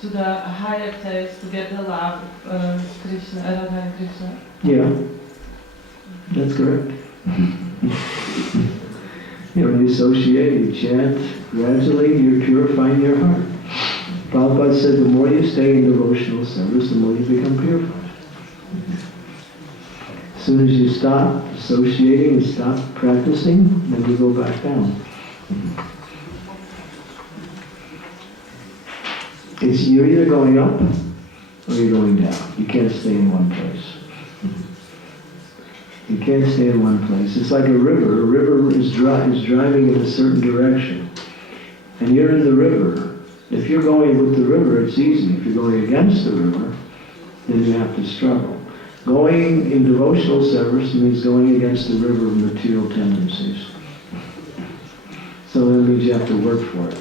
to the higher taste, to get the love of Krishna, Radha Krishna. Yeah, that's correct. When you associate, you chant, gradually you're purifying your heart. Prabhupada said the more you stay in devotional service, the more you become purified. As soon as you stop associating and stop practicing, then you go back down. You're either going up or you're going down. You can't stay in one place. You can't stay in one place. It's like a river. A river is driving in a certain direction. And you're in the river. If you're going with the river, it's easy. If you're going against the river, then you have to struggle. Going in devotional service means going against the river of material tendencies. So that means you have to work for it.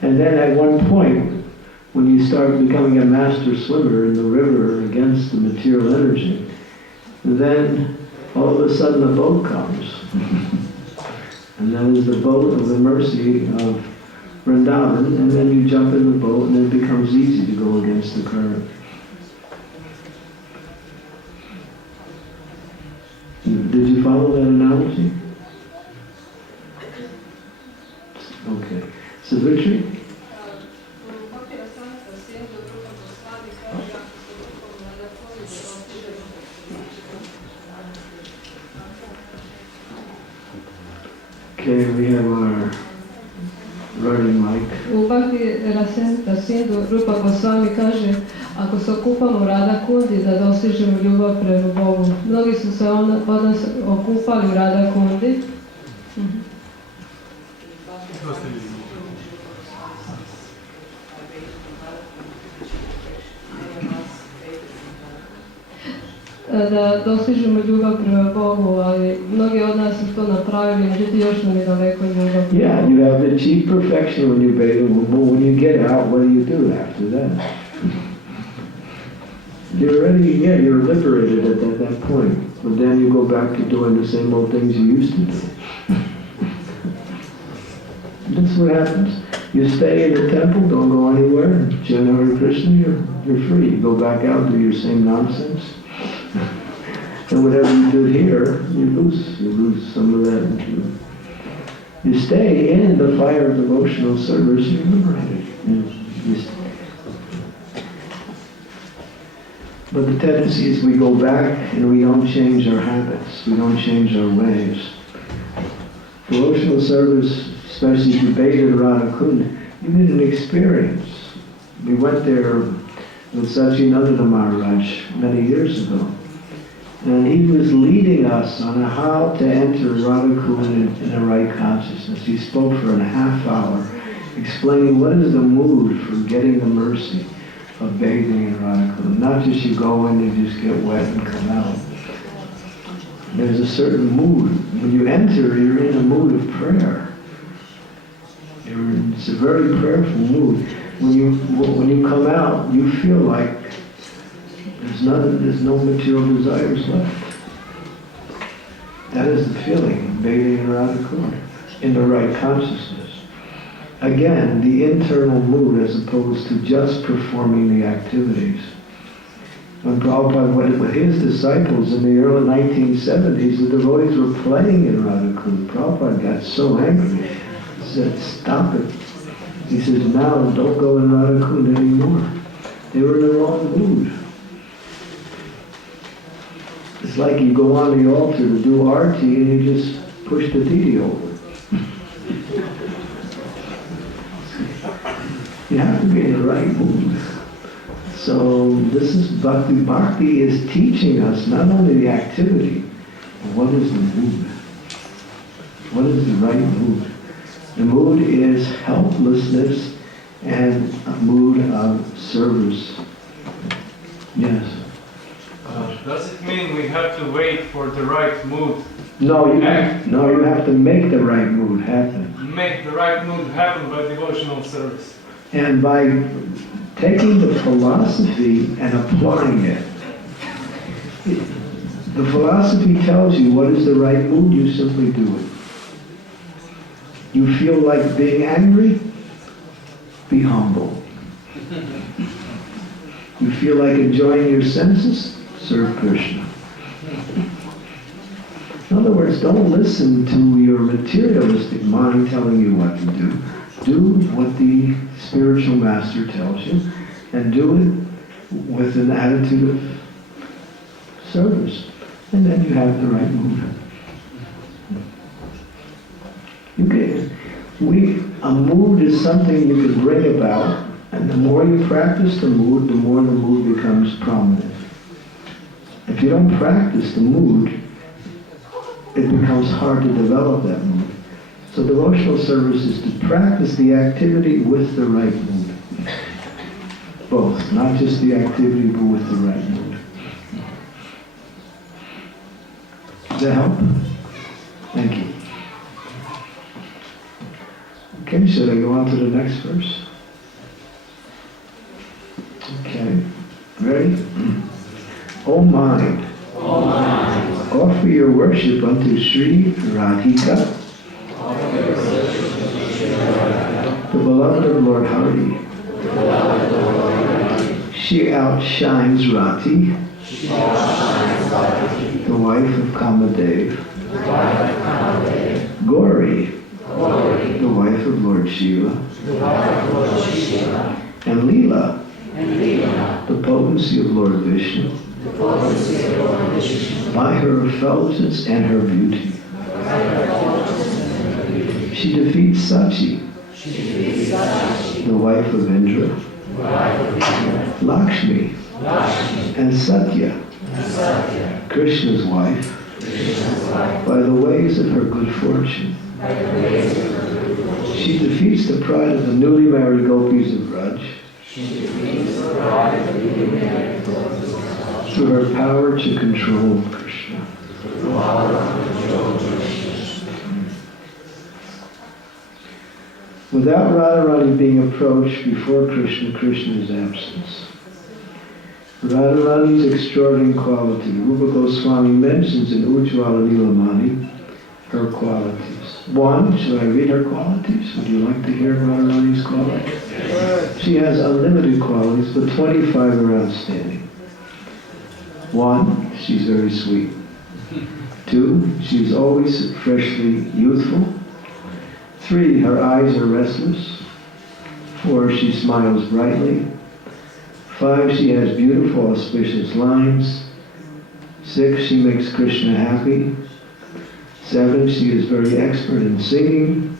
And then at one point, when you start becoming a master swimmer in the river against the material energy, then all of a sudden the boat comes. And that is the boat of the mercy of Vrindavan, and then you jump in the boat and then it becomes easy to go against the current. Did you follow that analogy? Okay. Savitri? Okay, we have our running mic. U Bhakti Rasenta Sindhu Rupa Goswami kaže, ako se okupamo u Radha Kundi da dostižemo ljubav prema Bogu. Mnogi su se od nas okupali u Radha Kundi. Da dostižemo ljubav prema Bogu, ali mnogi od nas su to napravili, međutim još nam je daleko ljubav. Yeah, you have achieved perfection when you bathe, but when you get out, what do you do after that? You're already, you're liberated at that point, but then you go back to doing the same old things you used to do. That's what happens. You stay in the temple, don't go anywhere, chant Hare Krishna, you're free. You go back out and do your same nonsense. And whatever you do here, you lose some of that. You stay in the fire of devotional service, you're liberated. But the tendency is we go back and we don't change our habits, we don't change our ways. Devotional service, especially if you bathe in Radha Kund, you get an experience. We went there with Sachinanda Maharaj many years ago. And he was leading us on how to enter Radha Kund in a right consciousness. He spoke for a half hour, explaining what is the mood for getting the mercy of bathing in Radha Kund. Not just you go in and just get wet and come out. There's a certain mood. When you enter, you're in a mood of prayer. It's a very prayerful mood. When you come out, you feel like there's no material desires left. That is the feeling of bathing in Radha Kund, in the right consciousness. Again, the internal mood as opposed to just performing the activities. When Prabhupada went with his disciples in the early 1970s, the devotees were playing in Radha Kund. Prabhupada got so angry. He said, stop it. He said, now don't go in Radha Kund anymore. They were in the wrong mood. like you go on the altar to do arti and you just push the deity over. You have to be in the right mood. So this is Bhakti. Bhakti is teaching us not only the activity, but what is the mood? What is the right mood? The mood is helplessness and a mood of service. Yes. Does it mean we have to wait for the right mood? No, you have to make the right mood happen. Make the right mood happen by devotional service. And by taking the philosophy and applying it. The philosophy tells you what is the right mood, you simply do it. You feel like being angry? Be humble. You feel like enjoying your senses? Serve Krishna. In other words, don't listen to your materialistic mind telling you what to do. Do what the spiritual master tells you, and do it with an attitude of service. And then you have the right mood. A mood is something you can bring about, and the more you practice the more the mood becomes prominent. If you don't practice the mood, it becomes hard to develop that mood. So devotional service is to practice the activity with the right mood. Both, not just the activity, but with the right mood. Does that help? Thank you. Okay, should I go on to the next verse? Okay, ready? O mind, offer your worship unto Sri Radhika, the beloved of Lord Hari. She outshines Rati, the wife of Kamadev. Gauri, the wife of Lord Shiva. And Leela, the potency of Lord Vishnu. By her effulgence and her beauty. She defeats Sachi, the wife of Indra. Lakshmi and Satya, Krishna's wife, by the ways of her good fortune. She defeats the pride of the newly married gopis of Braj through her power to control Krishna. Without Radharani being approached before Krishna, Krishna's absence. Radharani's extraordinary quality. Rupa Goswami mentions in Ujjvala Nilamani her qualities. One, should I read her qualities? Would you like to hear Radharani's qualities? She has unlimited qualities, but 25 are outstanding. One, she's very sweet. Two, she's always freshly youthful. Three, her eyes are restless. Four, she smiles brightly. Five, she has beautiful, auspicious lines. Six, she makes Krishna happy. Seven, she is very expert in singing.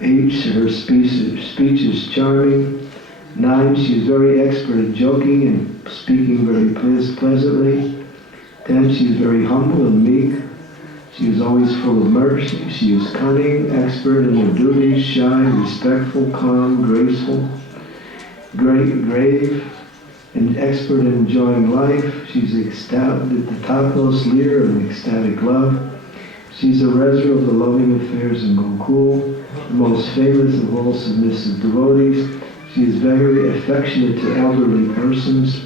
Eight, her speech is charming. Nine, she is very expert in joking and speaking very pleasantly. 10, she is very humble and meek. She is always full of mercy. She is cunning, expert in her duties, shy, respectful, calm, graceful, grave, and expert in enjoying life. She's the topmost leader of ecstatic love. She's the reservoir of the loving affairs in Gokul, the most famous of all submissive devotees. She is very affectionate to elderly persons,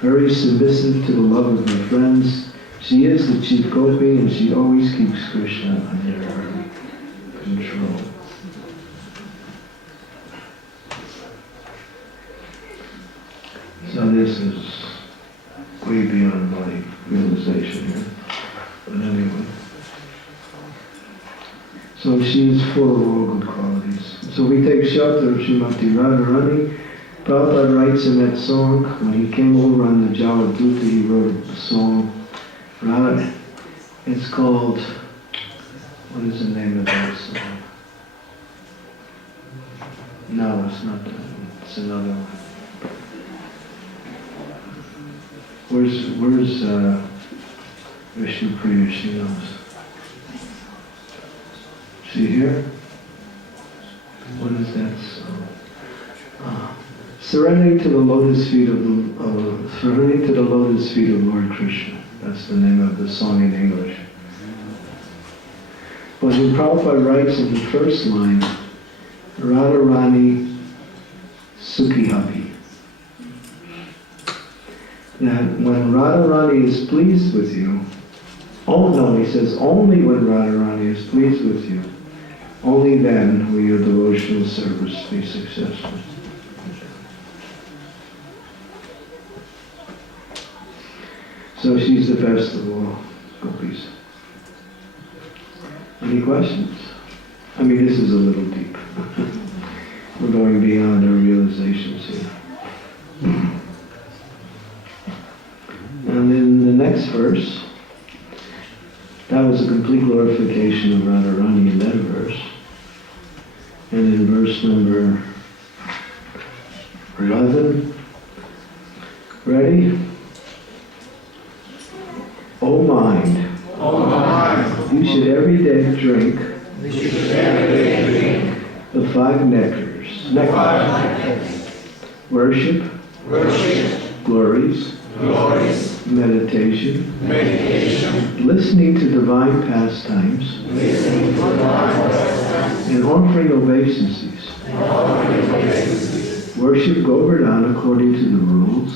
very submissive to the love of her friends. She is the chief gopi, and she always keeps Krishna under her control. So this is way beyond my realization here. But anyway. So she is full of all good qualities. So we take shelter of Srimati Radharani. Prabhupada writes in that song, when he came over on the Jaladuta, he wrote a song Radha, it's called, what is the name of that song? No, it's not that one. It's another one. Where's Vishnu Priya? She knows. See here? What is that song? Surrendering to the lotus feet of surrendering to the lotus feet of Lord Krishna. That's the name of the song in English. But when Prabhupada writes in the first line, Radharani Sukhihapi, that when Radharani is pleased with you, oh no, he says, only when Radharani is pleased with you, only then will your devotional service be successful. So she's the best of all gopis. Any questions? I mean, this is a little deep. We're going beyond our realizations here. And in the next verse, that was a complete glorification of Radharani in that verse. And in verse number 11, ready? O mind, you should every day drink the five nectars. Worship, glories, meditation, listening to divine pastimes, and offering obeisances. Worship Govardhan according to the rules.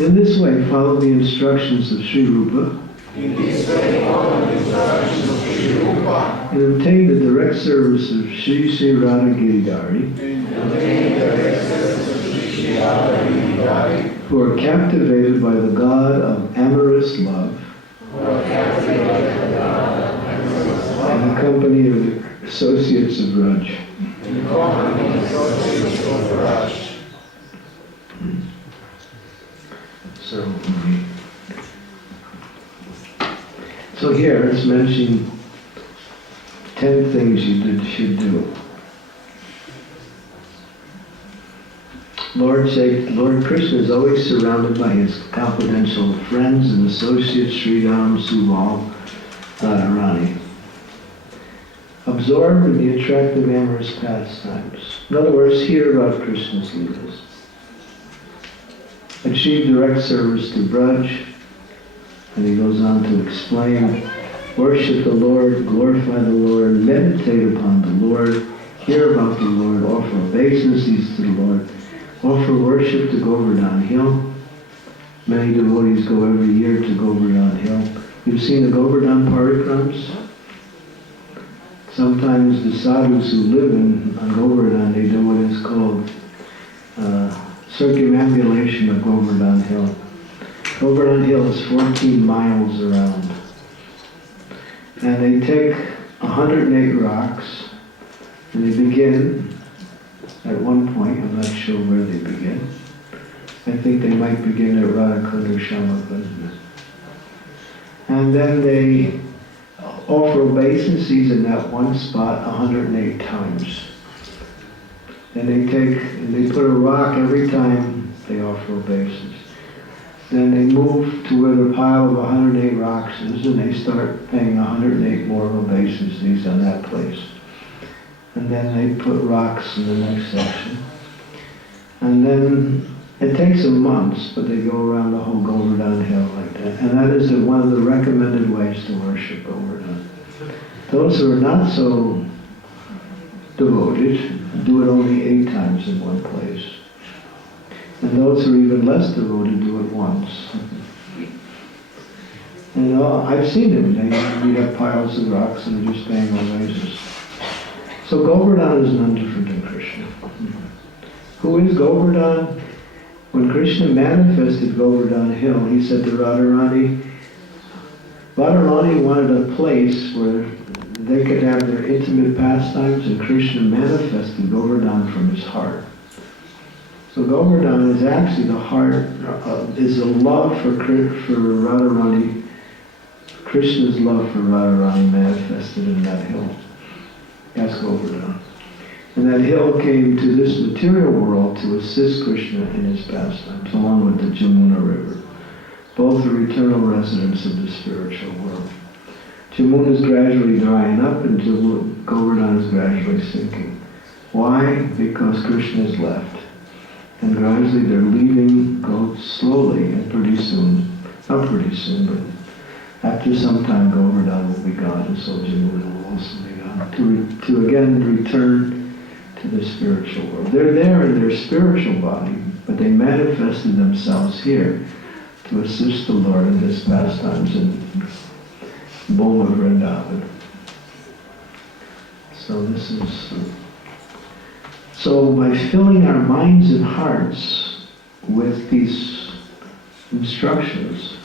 In this way, follow the instructions of Sri Rupa, and obtain the direct service of Sri Sri Radha Giridhari, who are captivated by the God of amorous love, in the company of the associates of Raj. So here it's mentioning 10 things you should do. Lord Krishna is always surrounded by his confidential friends and associates, Sri Ram, Subal, Radharani. Absorbed in the attractive amorous pastimes. In other words, hear about Krishna's leelas. Achieve direct service to Braj, and he goes on to explain, worship the Lord, glorify the Lord, meditate upon the Lord, hear about the Lord, offer obeisances to the Lord, offer worship to Govardhan Hill. Many devotees go every year to Govardhan Hill. You've seen the Govardhan parikrams? Sometimes the sadhus who live on Govardhan, they do what is called circumambulation of Govardhan Hill. Govardhan Hill is 14 miles around. And they take 108 rocks, and they begin at one point, I'm not sure where they begin. I think they might begin at Radhakunda Shamakunda. And then they offer obeisances in that one spot 108 times. And they put a rock every time they offer obeisance. Then they move to where the pile of 108 rocks is, and they start paying 108 more obeisances on that place. And then they put rocks in the next section. And then it takes them months, but they go around the whole Govardhan Hill like that. And that is one of the recommended ways to worship Govardhan. Those who are not so devoted do it only 8 times in one place. And those who are even less devoted do it once. And I've seen them. We have piles of rocks and they're just paying obeisance. So Govardhan is none different than Krishna. Who is Govardhan? When Krishna manifested Govardhan Hill, he said to Radharani wanted a place where they could have their intimate pastimes, and Krishna manifested Govardhan from his heart. So Govardhan is actually the heart, is a love for Radharani, Krishna's love for Radharani manifested in that hill. That's Govardhan. And that hill came to this material world to assist Krishna in his pastimes, along with the Jamuna River. Both are eternal residents of the spiritual world. Jamuna is gradually drying up and Govardhan is gradually sinking. Why? Because Krishna is left. And gradually they're leaving, go slowly, and pretty soon, not pretty soon, but after some time Govardhan will be gone, and so Jamuna will also be gone. To again return to the spiritual world. They're there in their spiritual body, but they manifested themselves here to assist the Lord in his pastimes in Boma Vrindavan. So this is... So by filling our minds and hearts with these instructions,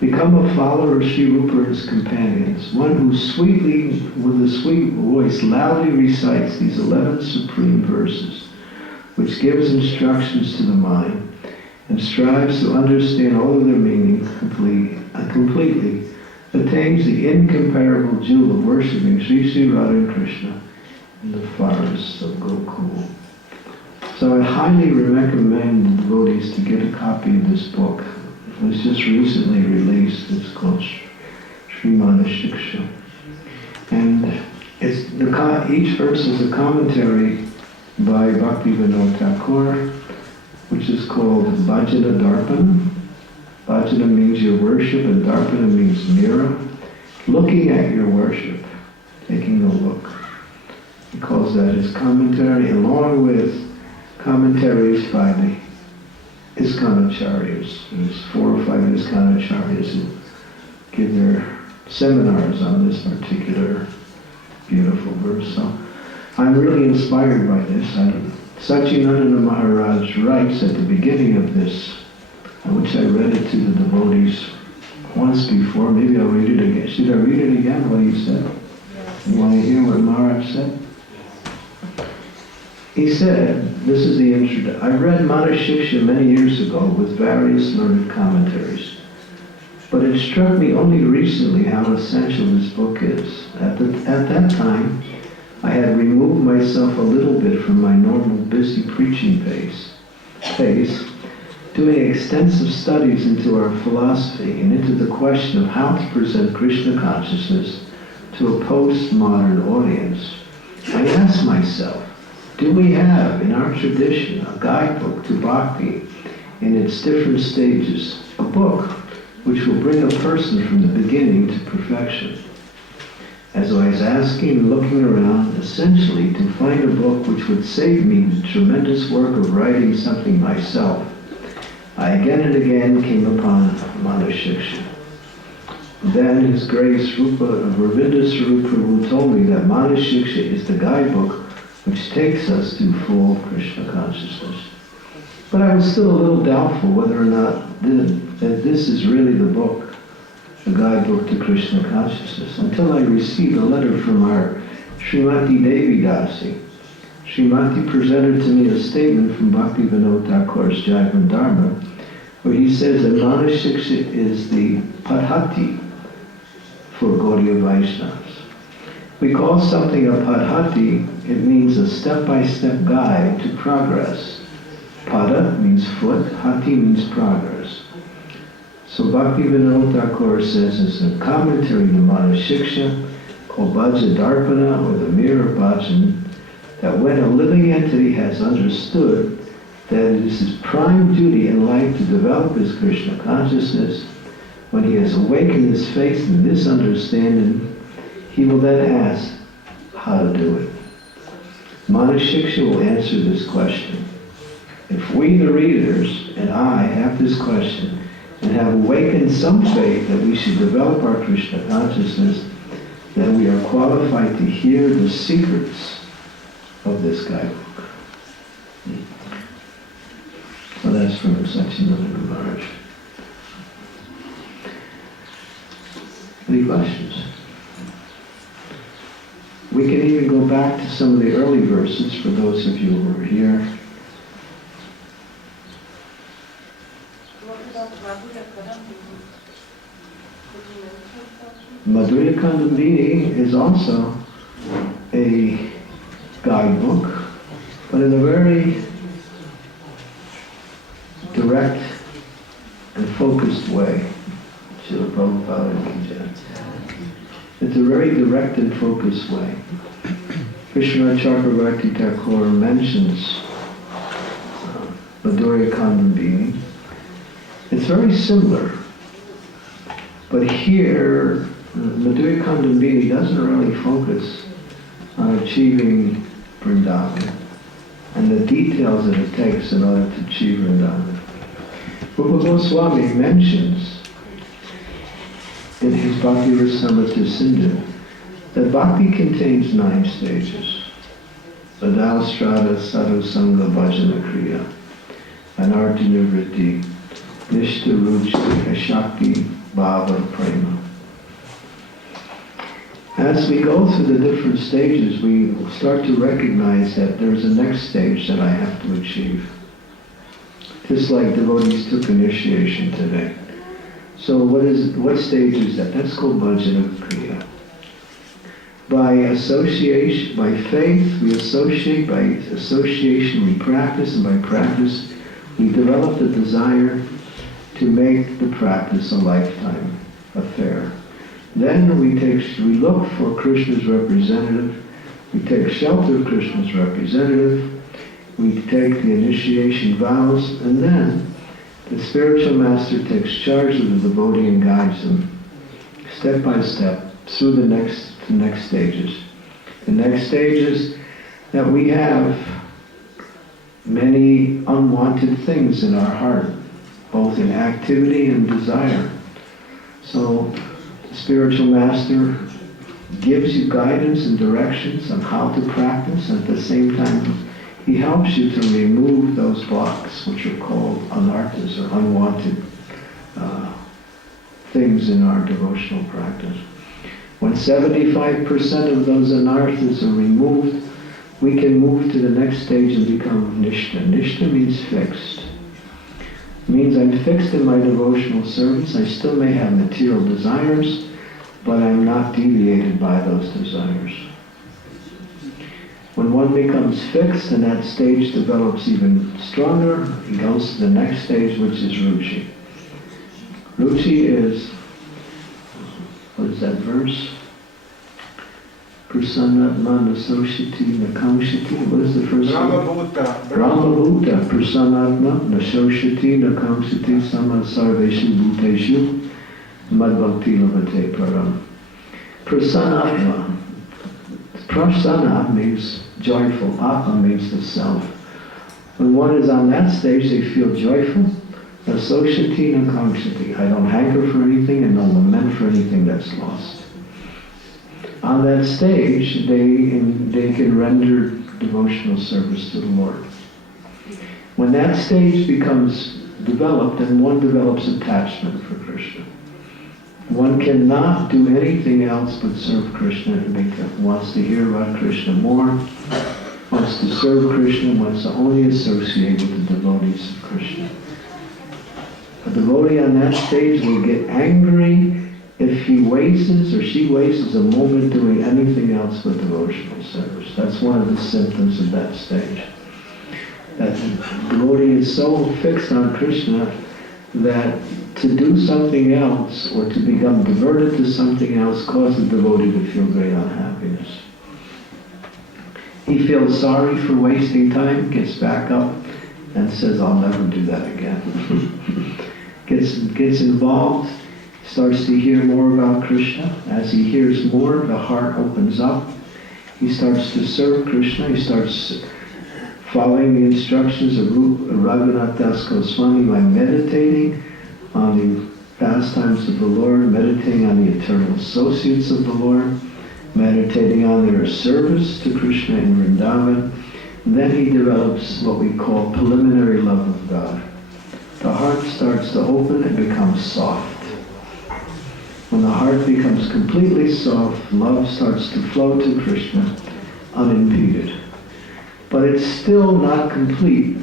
become a follower of Sri Rupa and his companions, one who sweetly, with a sweet voice, loudly recites these 11 supreme verses, which gives instructions to the mind, and strives to understand all of their meaning completely, attains the incomparable jewel of worshipping Sri Sri Radha and Krishna in the forests of Gokul. So I highly recommend the devotees to get a copy of this book. It was just recently released. It's called Srimana Shiksha. And each verse is a commentary by Bhaktivinoda Thakur, which is called Bhajana Darpana. Bhajana means your worship, and Darpana means mirror. Looking at your worship, taking a look. He calls that his commentary, along with commentaries by the ISKCON Acharyas. There's 4 or 5 ISKCON Acharyas who give their seminars on this particular beautiful verse. So I'm really inspired by this. Satchidananda Maharaj writes at the beginning of this, which I read it to the devotees once before. Maybe I'll read it again. Should I read it again, what he said? You want to hear what Maharaj said? He said, this is the introduction, I read Manah Shiksha many years ago with various learned commentaries, but it struck me only recently how essential this book is. At that time, I had removed myself a little bit from my normal busy preaching pace, doing extensive studies into our philosophy and into the question of how to present Krishna consciousness to a postmodern audience. I asked myself, do we have in our tradition a guidebook to bhakti in its different stages, a book which will bring a person from the beginning to perfection? As I was asking and looking around, essentially to find a book which would save me the tremendous work of writing something myself, I again and again came upon Manah Shiksha. Then His Grace Ravinda Sarup Prabhu told me that Manah Shiksha is the guidebook which takes us to full Krishna consciousness. But I was still a little doubtful whether or not that this is really the book, the guidebook to Krishna consciousness, until I received a letter from our Srimati Devi Dasi. Srimati presented to me a statement from Bhaktivinoda Thakur's Jaivan Dharma, where he says that Manah Shiksha is the Padhati for Gaudiya Vaishnavas. We call something a Padhati, it means a step-by-step guide to progress. Pada means foot, Hati means progress. So Bhaktivinoda Thakur says it's a commentary to Manah Shiksha, called Bhaja Darpana, or the Mirror Bhajan, that when a living entity has understood that it is his prime duty in life to develop his Krishna consciousness, when he has awakened his faith in this understanding, he will then ask how to do it. Manah Shiksha will answer this question. If we, the readers, and I have this question, and have awakened some faith that we should develop our Krishna consciousness, then we are qualified to hear the secrets of this guidebook. So that's from Satchidananda Maharaj. Any questions? We can even go back to some of the early verses for those of you who were here. Madhurya Candramauli is also a guidebook, but in a very direct and focused way. Srila Prabhupada ki jai. It's a very direct and focused way. Vishwanath Chakravarti Thakur mentions Madhurya Candramauli. It's very similar, but here Madhurya Candramauli doesn't really focus on achieving Vrindavan and the details that it takes in order to achieve Vrindavan. Rupa Goswami mentions in his Bhakti Rasamrita Sindhu that bhakti contains 9 stages. Sadhastrada Sadhu Sangha Bhajana Kriya, Anartha Nivritti, Nishta Ruchi, Ashakti, Bhava, Prema. As we go through the different stages, we start to recognize that there's a next stage that I have to achieve. Just like devotees took initiation today. So what stage is that? That's called Bhajana Kriya. By association, by faith, we associate, by association we practice, and by practice we develop the desire to make the practice a lifetime affair. Then we look for Krishna's representative, we take shelter of Krishna's representative, we take the initiation vows, and then the spiritual master takes charge of the devotee and guides them step by step through the next stages. The next stages that we have many unwanted things in our heart, both in activity and desire. So the spiritual master gives you guidance and directions on how to practice, and at the same time he helps you to remove those blocks which are called anarthas, or unwanted things in our devotional practice. When 75% of those anarthas are removed, we can move to the next stage and become nishta. Nishta means fixed. It means I'm fixed in my devotional service. I still may have material desires, but I'm not deviated by those desires. When one becomes fixed and that stage develops even stronger, he goes to the next stage, which is ruchi. Ruchi is, what is that verse? Prasannatma nasoshiti nakamshiti. What is the first one? Brahmabhuta. Prasannatma nasoshiti nakamshiti sama sarveshu bhuteshu madbhakti lavate param. Prasannatma. Prasanna means joyful. Atma means the self. When one is on that stage, they feel joyful. Nasoshiti nakamshiti. I don't hanker for anything and don't lament for anything that's lost. On that stage, they can render devotional service to the Lord. When that stage becomes developed, and one develops attachment for Krishna. One cannot do anything else but serve Krishna. Wants to hear about Krishna more, wants to serve Krishna, wants to only associate with the devotees of Krishna. A devotee on that stage will get angry if he wastes or she wastes a moment doing anything else but devotional service. That's one of the symptoms of that stage. That the devotee is so fixed on Krishna that to do something else or to become diverted to something else causes the devotee to feel great unhappiness. He feels sorry for wasting time, gets back up and says, I'll never do that again. gets involved, starts to hear more about Krishna. As he hears more, the heart opens up. He starts to serve Krishna. He starts following the instructions of Raghunath Das Goswami by meditating on the pastimes of the Lord, meditating on the eternal associates of the Lord, meditating on their service to Krishna in Vrindavan. And then he develops what we call preliminary love of God. The heart starts to open and becomes soft. When the heart becomes completely soft, love starts to flow to Krishna unimpeded. But it's still not complete.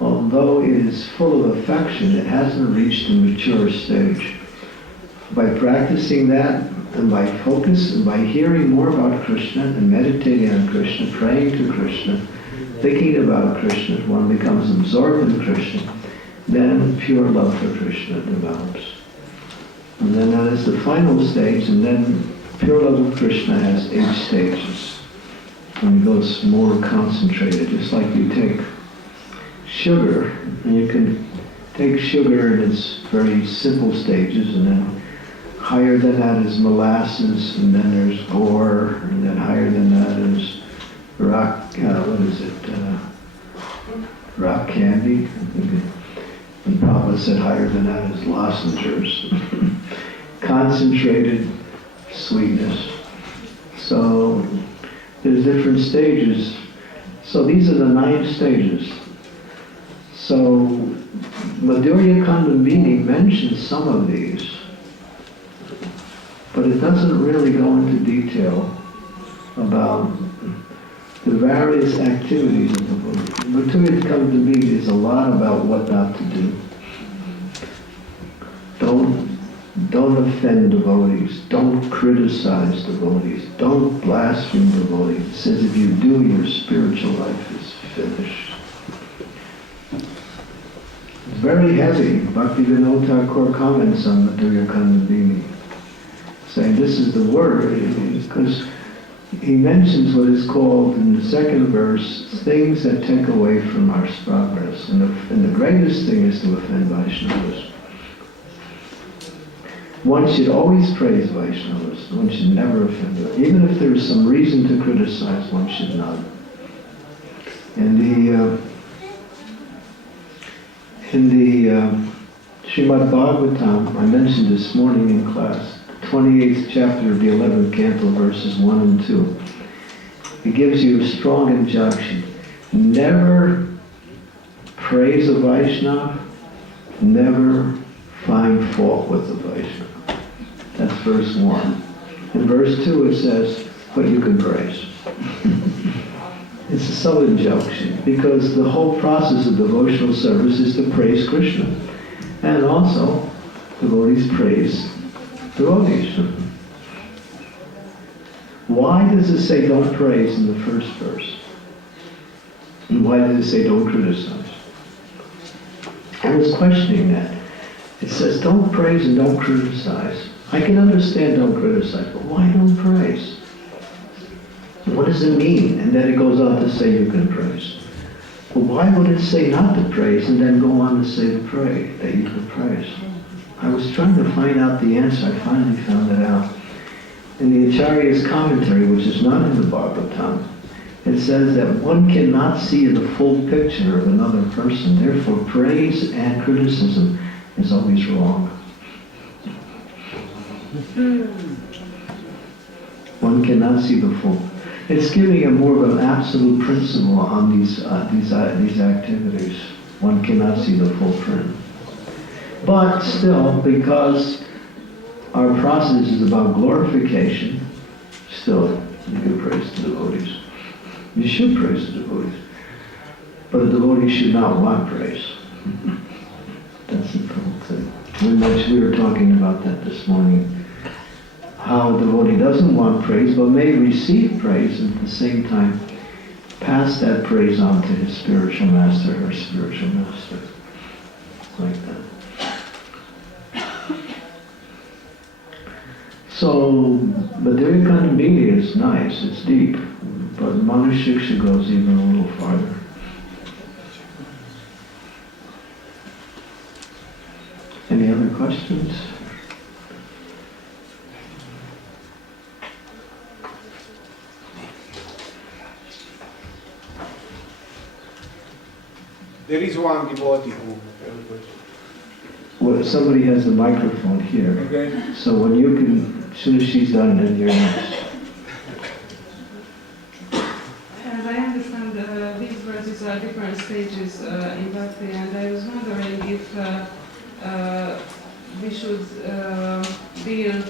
Although it is full of affection, it hasn't reached the mature stage. by practicing that, and by focus, and by hearing more about Krishna, and meditating on Krishna, praying to Krishna, thinking about Krishna, one becomes absorbed in Krishna, then pure love for Krishna develops. And then that is the final stage, and then pure love of Krishna has 8 stages. And it goes more concentrated, just like you take sugar, and you can take sugar in its very simple stages, and then higher than that is molasses, and then there's ore, and then higher than that is rock candy. And Prabhupada said higher than that is lozenges. Concentrated sweetness. So there's different stages. So these are the 9 stages. So Madhurya Kandamini mentions some of these, but it doesn't really go into detail about the various activities of the Buddha. Madhurya Kandamini is a lot about what not to do. Don't offend devotees. Don't criticize devotees. Don't blaspheme devotees. It says if you do, your spiritual life is finished. It's very heavy. Bhaktivinoda Thakur comments on Madhurya Kandamini, saying this is the word, because he mentions what is called in the 2nd verse, things that take away from our progress. And the greatest thing is to offend Vaishnavas. One should always praise Vaishnavas. One should never offend them. Even if there is some reason to criticize, one should not. In the Srimad Bhagavatam, I mentioned this morning in class, 28th chapter of the 11th canto, verses 1 and 2. It gives you a strong injunction. Never praise a Vaishnava, never find fault with the Vaishnava. That's verse 1. In verse 2 it says, but you can praise. It's a sub-injunction, because the whole process of devotional service is to praise Krishna. And also, devotees praise devotees. Why does it say don't praise in the first verse? And why does it say don't criticize? I was questioning that. It says don't praise and don't criticize. I can understand don't criticize, but why don't praise? What does it mean? And then it goes on to say you can praise. Well, why would it say not to praise and then go on to say to pray, that you can praise? I was trying to find out the answer. I finally found it out. In the Acharya's commentary, which is not in the Bhagavatam, it says that one cannot see the full picture of another person. Therefore, praise and criticism is always wrong. One cannot see the full. It's giving a more of an absolute principle on these activities. One cannot see the full print. But still, because our process is about glorification, still, you can praise the devotees. You should praise the devotees. But the devotees should not want praise. That's the thing. We were talking about that this morning. How a devotee doesn't want praise, but may receive praise, and at the same time pass that praise on to his spiritual master, her spiritual master. Like that. So, Madhurya Kandamini is nice, it's deep, but Manah Shiksha goes even a little farther. Any other questions? There is one devotee who... Well, somebody has the microphone here. Okay. So when you can, as soon as she's done, then you're next. As I understand, these verses are different stages in Bhakti, and I was wondering if we should build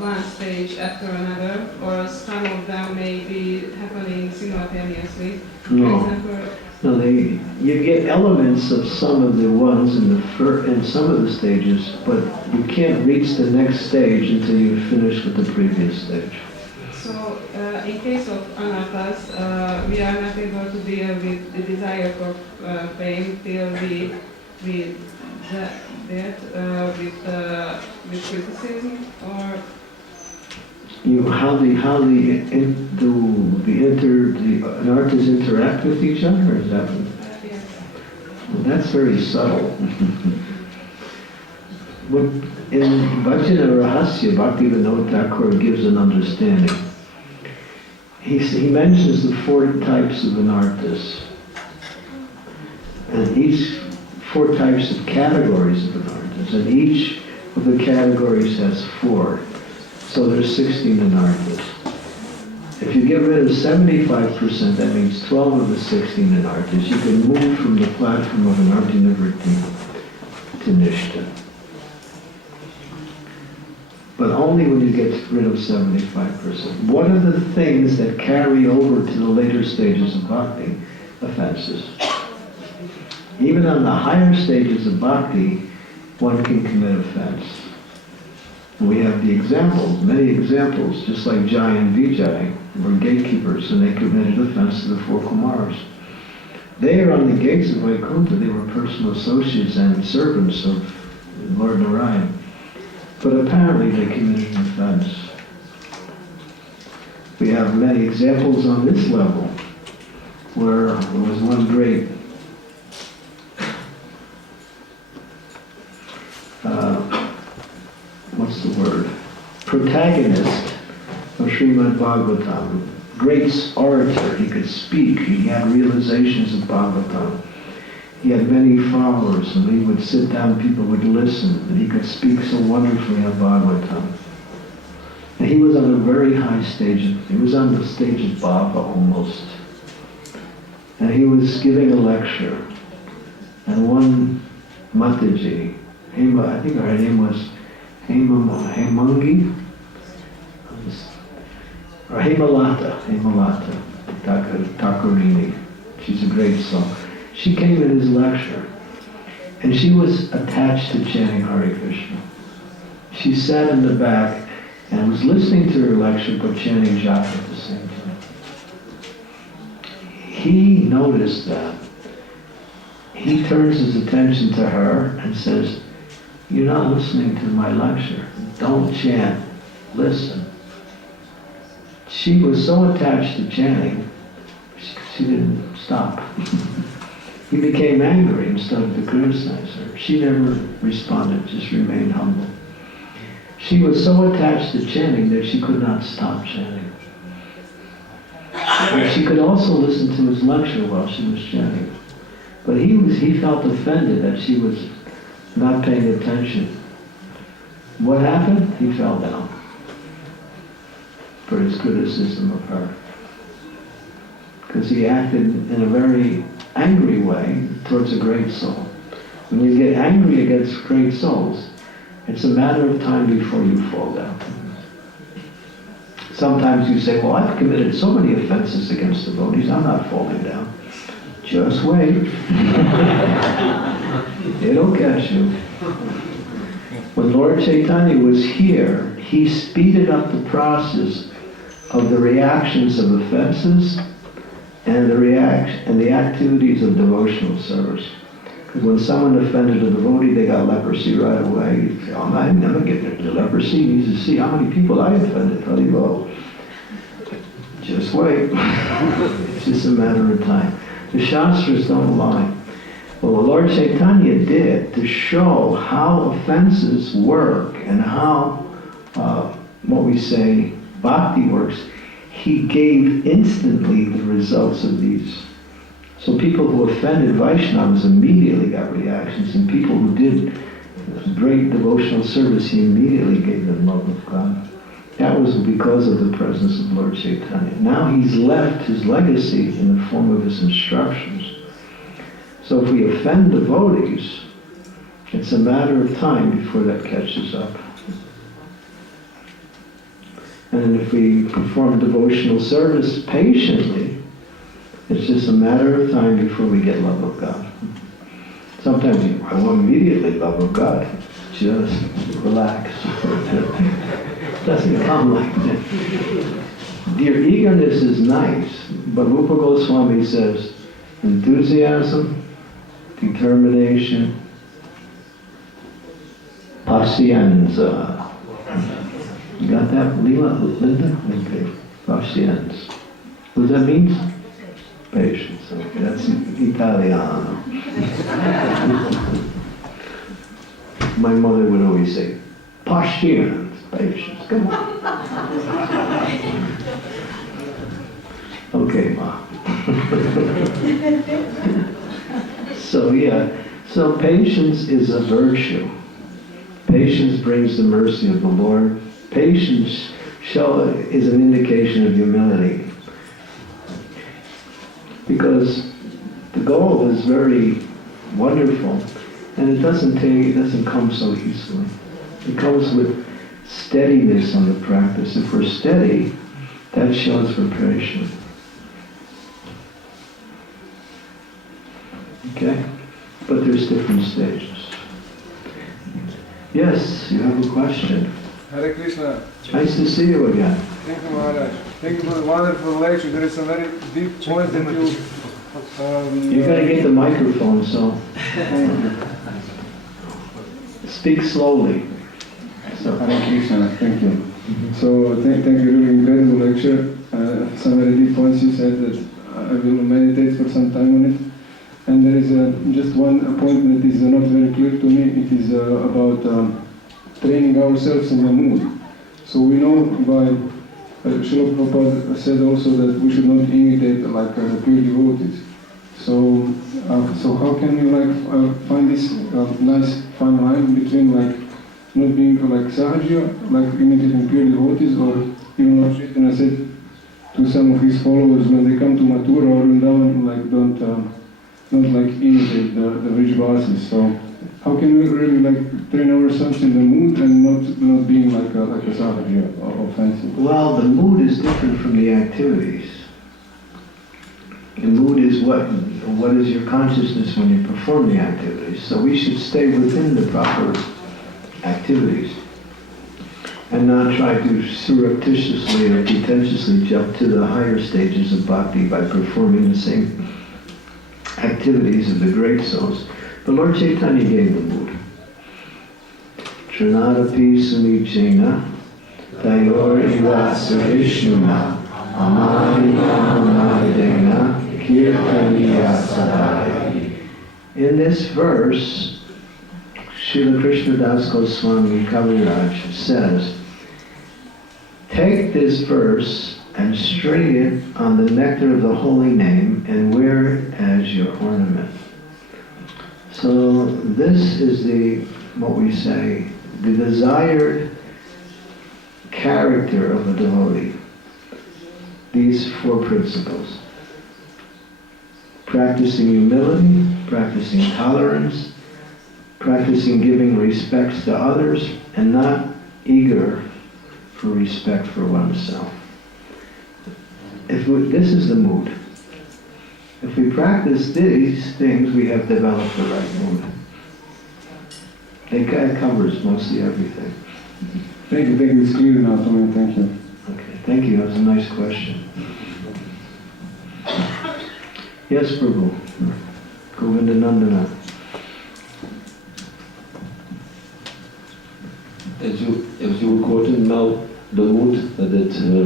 one stage after another, or some of them may be happening simultaneously. No. For example, No, you get elements of some of the ones in some of the stages, but you can't reach the next stage until you finish with the previous stage. So, in case of anarthas, we are not able to deal with the desire for pain till we with criticism, or How the anarthas interact with each other, or is that? yes. Well, that's very subtle. What in Vajana Rahasya, Bhaktivinoda Thakur gives an understanding. He mentions the 4 types of anarthas, and each 4 types of categories of anarthas, and each of the categories has 4. So there's 16 anarthas. If you get rid of 75%, that means 12 of the 16 anarthas. You can move from the platform of anartha nivritti to nishta. But only when you get rid of 75%. What are the things that carry over to the later stages of bhakti? Offenses. Even on the higher stages of bhakti, one can commit offense. We have the examples, many examples, just like Jai and Vijay were gatekeepers and they committed offense to the 4 Kumars. They are on the gates of Vaikuntha. They were personal associates and servants of Lord Narayan. But apparently they committed an offense. We have many examples on this level where there was one great protagonist of Srimad Bhagavatam, great orator. He could speak. He had realizations of Bhagavatam. He had many followers, and he would sit down, people would listen, and he could speak so wonderfully of Bhagavatam. And he was on a very high stage. He was on the stage of Baba almost. And he was giving a lecture. And one Mataji, I think her name was Hemangi, or Hemalata Thakurini. She's a great soul. She came in his lecture, and she was attached to chanting Hare Krishna. She sat in the back and was listening to her lecture, but chanting japa at the same time. He noticed that. He turns his attention to her and says, "You're not listening to my lecture. Don't chant. Listen." She was so attached to chanting, she didn't stop. He became angry and started to criticize her. She never responded, just remained humble. She was so attached to chanting that she could not stop chanting. But she could also listen to his lecture while she was chanting. But he felt offended that she was not paying attention. What happened? He fell down for his criticism of her. Because he acted in a very angry way towards a great soul. When you get angry against great souls, it's a matter of time before you fall down. Sometimes you say, "Well, I've committed so many offenses against devotees, I'm not falling down." Just wait. It'll catch you. When Lord Chaitanya was here, he speeded up the process of the reactions of offenses and the activities of devotional service. Because when someone offended a devotee, they got leprosy right away. You say, "Oh, I'm never getting into leprosy." He needs to see how many people I offended. Haribol. Just wait. It's just a matter of time. The Shastras don't lie. Well, what Lord Chaitanya did to show how offenses work and how, what we say, bhakti works, he gave instantly the results of these. So people who offended Vaishnavas immediately got reactions, and people who did great devotional service, he immediately gave them love of God. That was because of the presence of Lord Chaitanya. Now he's left his legacy in the form of his instructions. So if we offend devotees, it's a matter of time before that catches up. And if we perform devotional service patiently, It's just a matter of time before we get love of God. Sometimes I want immediately love of God. Just relax. Doesn't come like that. Your eagerness is nice, but Rupa Goswami says, enthusiasm, determination, pacienza. You got that, Linda? Okay. Pacienza. What does that mean? Patience. Okay, that's Italiano. My mother would always say, patience, patience. Come on. Okay, Ma. So patience is a virtue. Patience brings the mercy of the Lord. Patience is an indication of humility. Because the goal is very wonderful, and it doesn't come so easily. It comes with steadiness on the practice. If we're steady, that shows we're patient. Okay? But there's different stages. Yes, you have a question. Hare Krishna. Nice to see you again. Thank you, Maharaj. Thank you for the wonderful lecture. There is some very deep points that you... You're going to get the microphone, so speak slowly. So, Hare Krishna, thank you. So, thank you, really incredible lecture. Some very deep points you said that I will meditate for some time on it. And there is just one point that is not very clear to me. It is about training ourselves in the mood. So we know by Srila Prabhupada said also that we should not imitate like the pure devotees. So how can we find this nice fine line between like not being like sahaja, like imitating pure devotees, or even Lord Chaitanya said to some of his followers when they come to Mathura or Vrindavan, like don't like imitate the Vrijvasis. So how can we really like train ourselves in the mood and not being like a sahaja or offensive? Well, the mood is different from the activities. The mood is what is your consciousness when you perform the activities. So we should stay within the proper activities and not try to surreptitiously or pretentiously jump to the higher stages of bhakti by performing the same activities of the great souls. But Lord Chaitanya gave the mood. Trinadapi sunichena tayor ivasa vishnuna amaniya mamadena kirtaniya sadaya. In this verse, Srila Krishnadas Goswami Kaviraj says, take this verse and string it on the nectar of the holy name and wear it as your ornament. So this is what we say, the desired character of a devotee. These four principles. Practicing humility, practicing tolerance, practicing giving respects to others, and not eager for respect for oneself. This is the mood. If we practice these things, we have developed the right mood. It covers mostly everything. Thank you, it's clear now to me, thank you. Okay, thank you, that's a nice question. Yes, Prabhu. Govinda Nandana. As you were quoting now, the mood that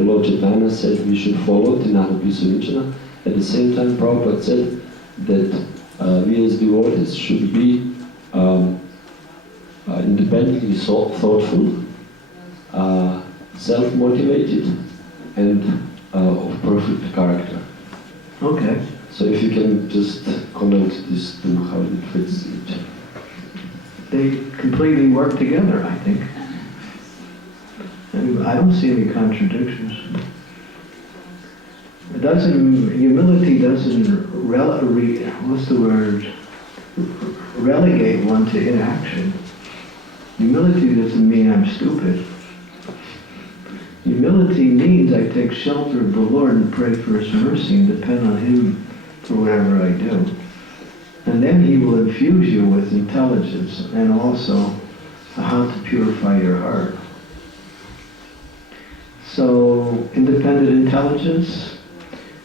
Lord Chaitanya said we should follow, Tinadapi Sunichana. At the same time, Prabhupada said that we as devotees should be independently thoughtful, self-motivated, and of perfect character. Okay. So if you can just comment this to how it fits each other. They completely work together, I think. And I don't see any contradictions. Humility doesn't relegate one to inaction. Humility doesn't mean I'm stupid. Humility means I I take shelter of the Lord and pray for His mercy and depend on Him for whatever I do. And then He will infuse you with intelligence and also how to purify your heart. So, independent intelligence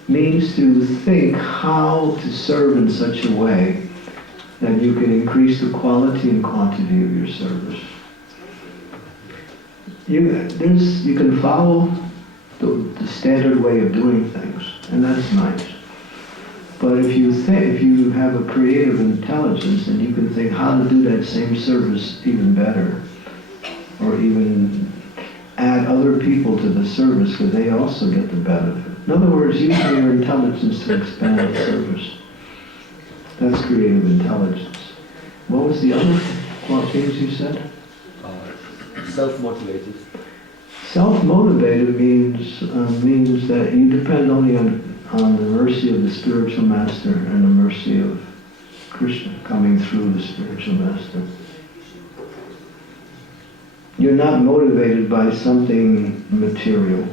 means to think how to serve in such a way that you can increase the quality and quantity of your service. You can follow the standard way of doing things, and that's nice. But if you have a creative intelligence, and you can think how to do that same service even better, or even add other people to the service because they also get the benefit. In other words, use your intelligence to expand the service. That's creative intelligence. What was the other things you said? Self-motivated. Self-motivated means that you depend only on the mercy of the spiritual master and the mercy of Krishna coming through the spiritual master. You're not motivated by something material.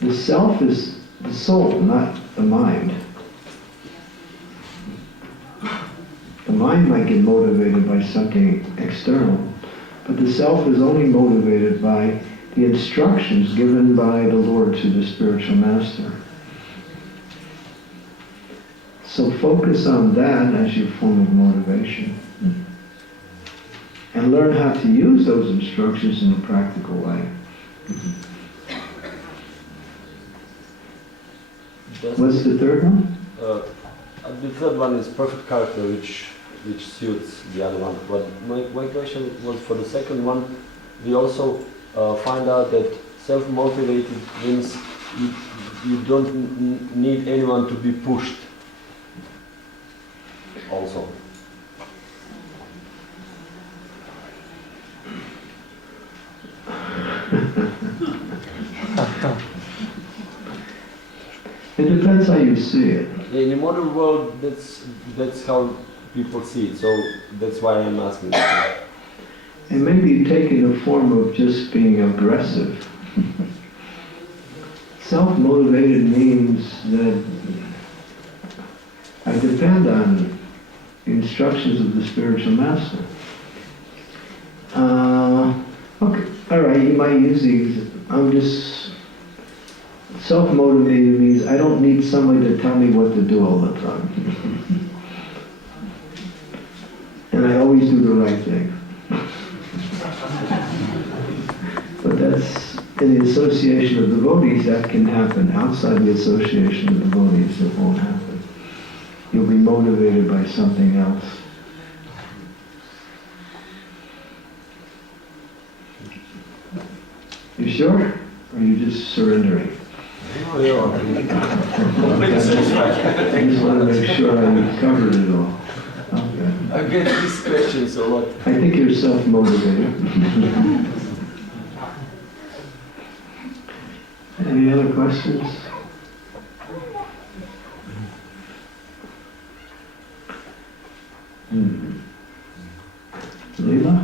The self is the soul, not the mind. The mind might get motivated by something external, but the self is only motivated by the instructions given by the Lord to the spiritual master. So focus on that as your form of motivation. And learn how to use those instructions in a practical way. What's the third one? The third one is perfect character, which suits the other one. But my question was for the second one. We also find out that self-motivated means you don't need anyone to be pushed. Also. It depends how you see it. In the modern world, that's how people see it. So that's why I'm asking. It may be taking the form of just being aggressive. Self-motivated means that I depend on the instructions of the spiritual master. Okay, all right, you might use these. Self-motivated means I don't need somebody to tell me what to do all the time. And I always do the right thing. But that's, in the association of devotees, that can happen. Outside the association of devotees, it won't happen. You'll be motivated by something else. You sure? Or are you just surrendering? I just want to make sure I covered it all. Okay. I get these questions a lot. I think you're self-motivated. Any other questions? Leela?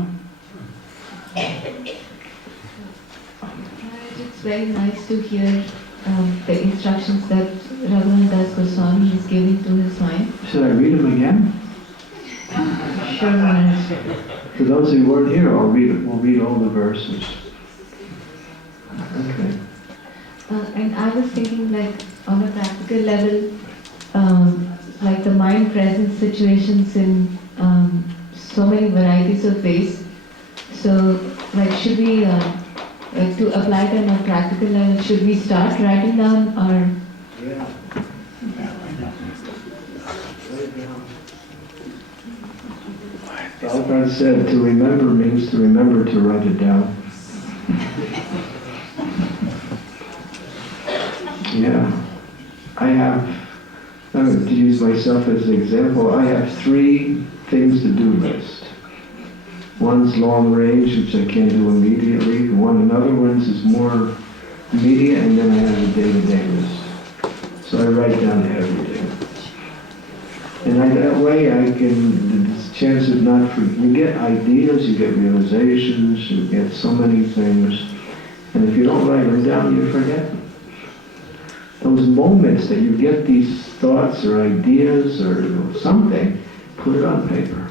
It's very nice to hear the instructions that Raghunath Das Goswami is giving to his mind. Should I read them again? Sure, Maharaj. For those who weren't here, I'll read it. We'll read all the verses. Okay. And I was thinking, like, on a practical level, like the mind presents situations in so many varieties of ways. So, like, should we, to apply it on a practical level, should we start writing down or? Yeah. Prabhupada said to remember means to remember to write it down. Yeah. I have, to use myself as an example, I have 3 things to do list. One's long range, which I can't do immediately. Another one's is more immediate, and then I have a day-to-day list. So I write down everything. that way I can, this chance of not, you get ideas, you get realizations, you get so many things, and if you don't write them down, you forget them. Those moments that you get these thoughts or ideas or something, put it on paper.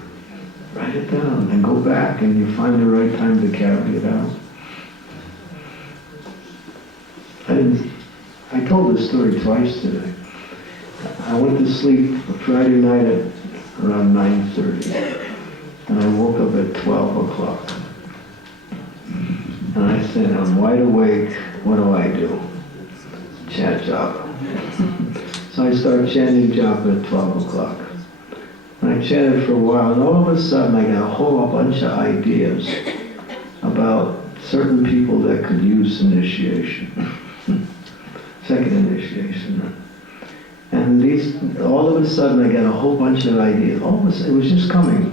Write it down and go back and you find the right time to carry it out. I told this story twice today. I went to sleep Friday night at around 9:30 and I woke up at 12 o'clock. And I said, I'm wide awake, what do? Chant japa. So I started chanting japa at 12 o'clock. And I chanted for a while, and all of a sudden I got a whole bunch of ideas about certain people that could use initiation. Second initiation. And all of a sudden I got a whole bunch of ideas. It was just coming,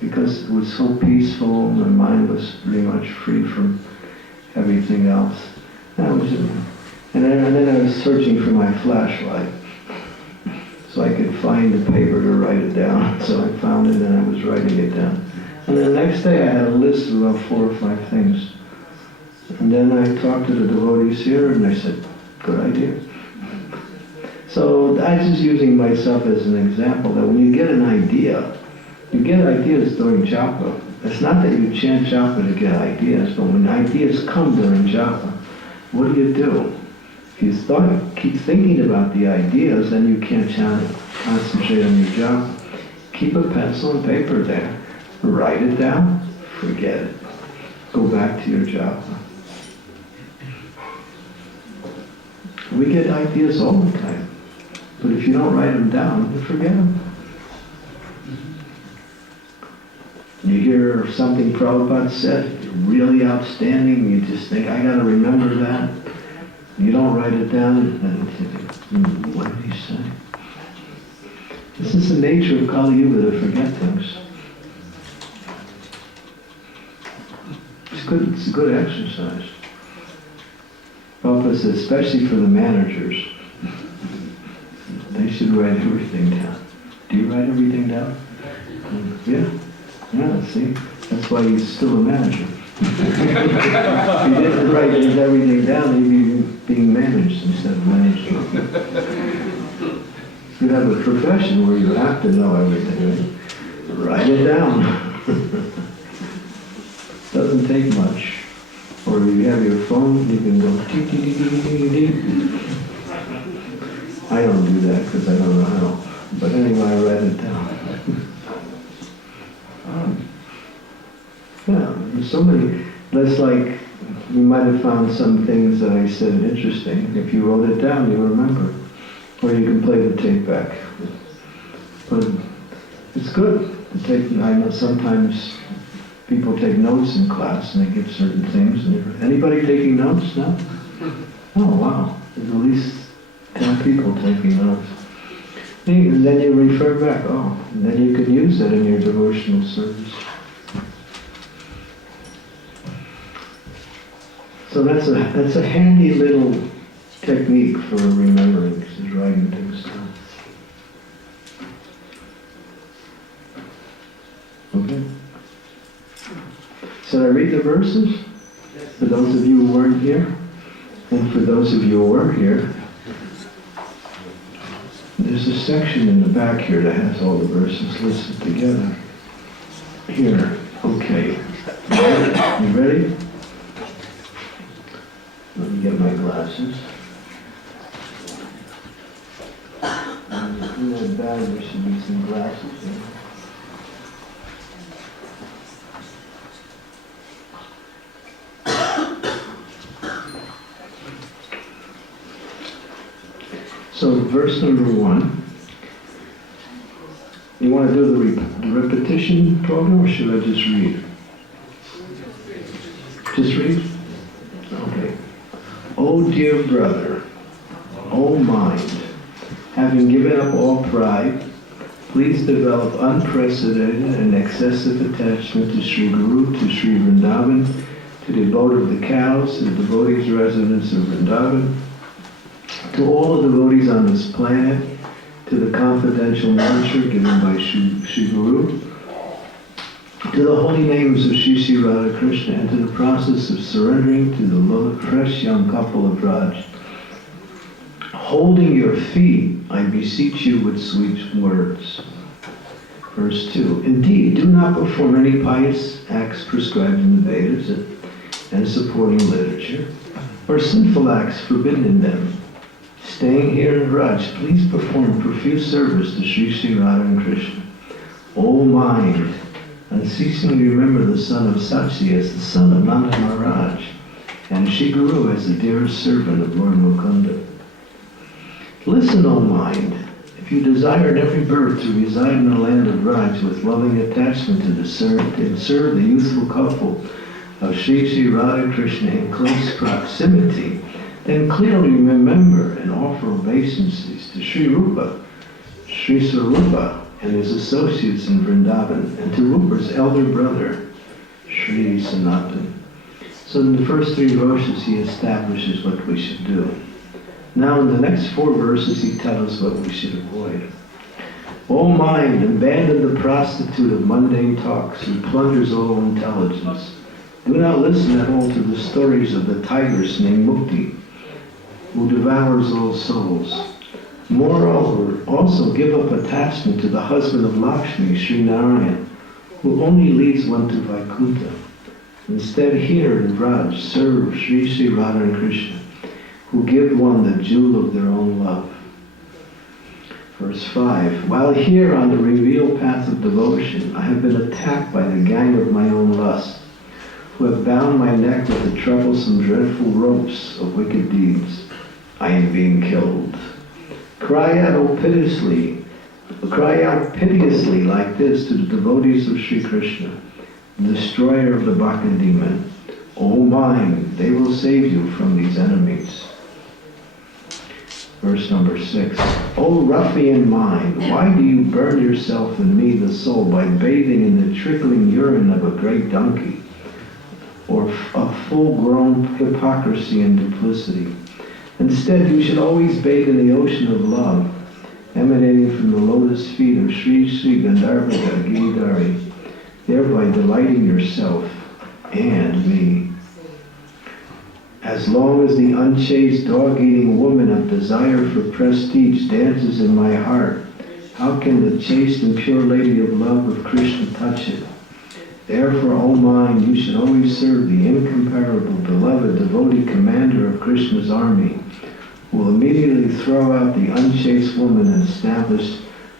because it was so peaceful, my mind was pretty much free from everything else. And then I was searching for my flashlight, so I could find the paper to write it down. So I found it and I was writing it down. And then the next day I had a list of about 4 or 5 things. And then I talked to the devotees here and I said, good idea. So I was just using myself as an example that when you get an idea, you get ideas during japa. It's not that you chant japa to get ideas, but when ideas come during japa, what do? If you keep thinking about the ideas, then you can't concentrate on your japa. Keep a pencil and paper there. Write it down, forget it. Go back to your japa. We get ideas all the time, but if you don't write them down, you forget them. You hear something Prabhupada said, really outstanding, you just think, I gotta remember that. You don't write it down, and you think, what did he say? This is the nature of Kali Yuga, to forget things. It's a good exercise. Prabhupada says, especially for the managers, they should write everything down. Do you write everything down? Yeah. Yeah, see? That's why he's still a manager. If he didn't write everything down, he'd be being managed instead of managed. You have a profession where you have to know everything. Right? Write it down. Doesn't take much. Or you have your phone, you can go dee dee dee dee dee dee. I don't do that because I don't know how. But anyway, I write it down. Yeah, that's like, you might have found some things that I said interesting. If you wrote it down, you remember. Or you can play the tape back. But it's good to take, I know sometimes people take notes in class and they get certain things. Anybody taking notes now? Oh wow, there's at least 10 people taking notes. And then you refer back, and then you can use that in your devotional service. So that's a handy little technique for remembering, is writing things down. Okay? Should I read the verses? For those of you who weren't here, and for those of you who were here, there's a section in the back here that has all the verses listed together. Here, okay. You ready? Let me get my glasses. In that bag there should be some glasses there. So verse number 1. You want to do the repetition program, or should I just read? Just read? Okay. O dear brother, O mind, having given up all pride, please develop unprecedented and excessive attachment to Sri Guru, to Sri Vrindavan, to the abode of the cows, to the devotees' residence of Vrindavan, to all the devotees on this planet, to the confidential mantra given by Shri Guru, to the holy names of Shri Shri Radha Krishna, and to the process of surrendering to the fresh young couple of Raj. Holding your feet, I beseech you with sweet words. Verse 2, indeed, do not perform any pious acts prescribed in the Vedas and supporting literature, or sinful acts forbidden in them. Staying here in Raj, please perform profuse service to Sri Sri Radha and Krishna. O mind, unceasingly remember the son of Sachi as the son of Nanda Maharaj, and Shri Guru as the dearest servant of Lord Mukunda. Listen, O mind, if you desire in every birth to reside in the land of Raj with loving attachment to serve the youthful couple of Sri Sri Radha and Krishna in close proximity, then clearly remember and offer obeisances to Sri Rupa, Sri Sarupa, and his associates in Vrindavan, and to Rupa's elder brother, Sri Sanatan. So in the first 3 verses he establishes what we should do. Now in the next 4 verses he tells us what we should avoid. O mind, abandon the prostitute of mundane talks who plunders all intelligence. Do not listen at all to the stories of the tiger named Mukti, who devours all souls. Moreover, also give up attachment to the husband of Lakshmi, Sri Narayan, who only leads one to Vaikuntha. Instead, here in Raj, serve Sri Sri Radha and Krishna, who give one the jewel of their own love. Verse 5, while here on the revealed path of devotion, I have been attacked by the gang of my own lust, who have bound my neck with the troublesome, dreadful ropes of wicked deeds. I am being killed. Cry out piteously like this to the devotees of Sri Krishna, the destroyer of the Bhakti demon. O mind, they will save you from these enemies. Verse number 6. O ruffian mind, why do you burn yourself and me, the soul, by bathing in the trickling urine of a great donkey, or a full-grown hypocrisy and duplicity? Instead, you should always bathe in the ocean of love, emanating from the lotus feet of Sri Sri Gandharvika Giridhari, thereby delighting yourself and me. As long as the unchaste, dog-eating woman of desire for prestige dances in my heart, how can the chaste and pure lady of love of Krishna touch it? Therefore, O mind, you should always serve the incomparable, beloved, devotee commander of Krishna's army, who will immediately throw out the unchaste woman and establish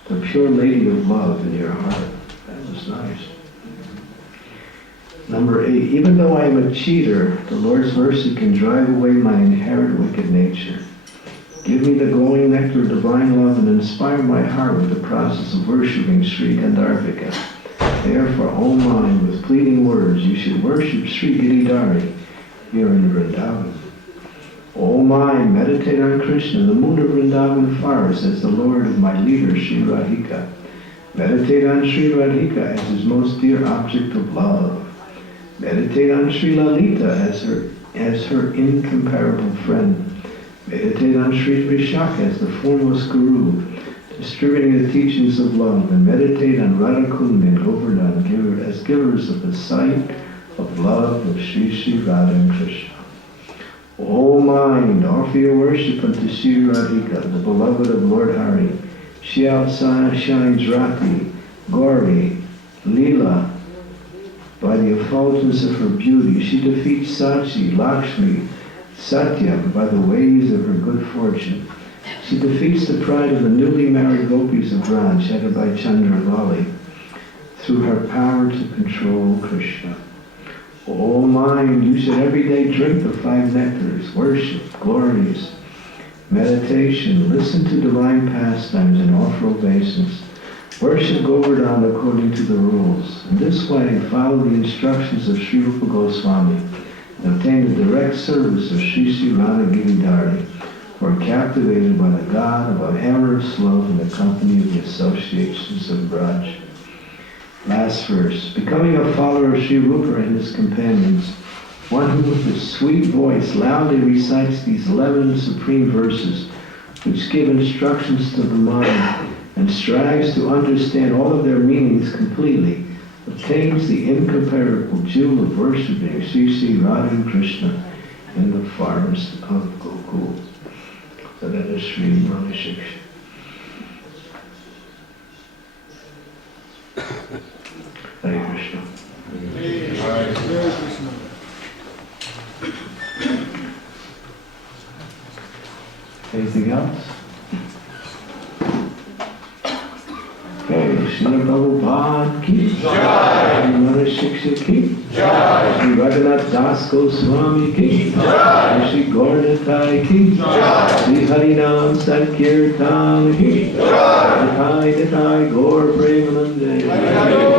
the pure lady of love in your heart. That was nice. Number 8, even though I am a cheater, the Lord's mercy can drive away my inherent wicked nature. Give me the glowing nectar of divine love and inspire my heart with the process of worshiping Sri Gandharvika. Therefore, O mind, with pleading words, you should worship Sri Giridhari here in Vrindavan. O mind, meditate on Krishna, the moon of Vrindavan forest, as the Lord of my leader, Sri Radhika. Meditate on Sri Radhika as his most dear object of love. Meditate on Sri Lalita as her incomparable friend. Meditate on Sri Vishaka as the foremost guru, distributing the teachings of love, and meditate on Radhakund and Govardhan as givers of the sight of love of Sri Sri Radha and Krishna. O mind, offer your worship unto Sri Radhika, the beloved of Lord Hari. She outshines Rati, Gauri, Leela. By the effulgence of her beauty, she defeats Sachi, Lakshmi, Satyam by the ways of her good fortune. She defeats the pride of the newly married gopis of Raj, headed by Candramauli, through her power to control Krishna. O mind, you should every day drink the 5 nectars, worship, glories, meditation, listen to divine pastimes, and offer obeisance. Worship Govardhan according to the rules. In this way, follow the instructions of Sri Rupa Goswami and obtain the direct service of Sri Sri Radha Giridhari, who are captivated by the God of amorous love in the company of the associations of Braj. Last verse. Becoming a follower of Sri Rupa and his companions, one who with a sweet voice loudly recites these 11 supreme verses which give instructions to the mind and strives to understand all of their meanings completely, obtains the incomparable jewel of worshipping Sri Radha and Krishna in the forest of Gokul. So that is Sri Manah Shiksha. Hare Krishna. Hare Krishna. Anything else? Okay, Srila Prabhupada ki Jai, Sri Manah Shiksha ki Jai, Sri Raghunath Das Goswami ki Jai, Sri Gaurnathai ki Jai, Sri Harinam Sankirtan ki Jai, Nitai Nitai Gaur Premanande.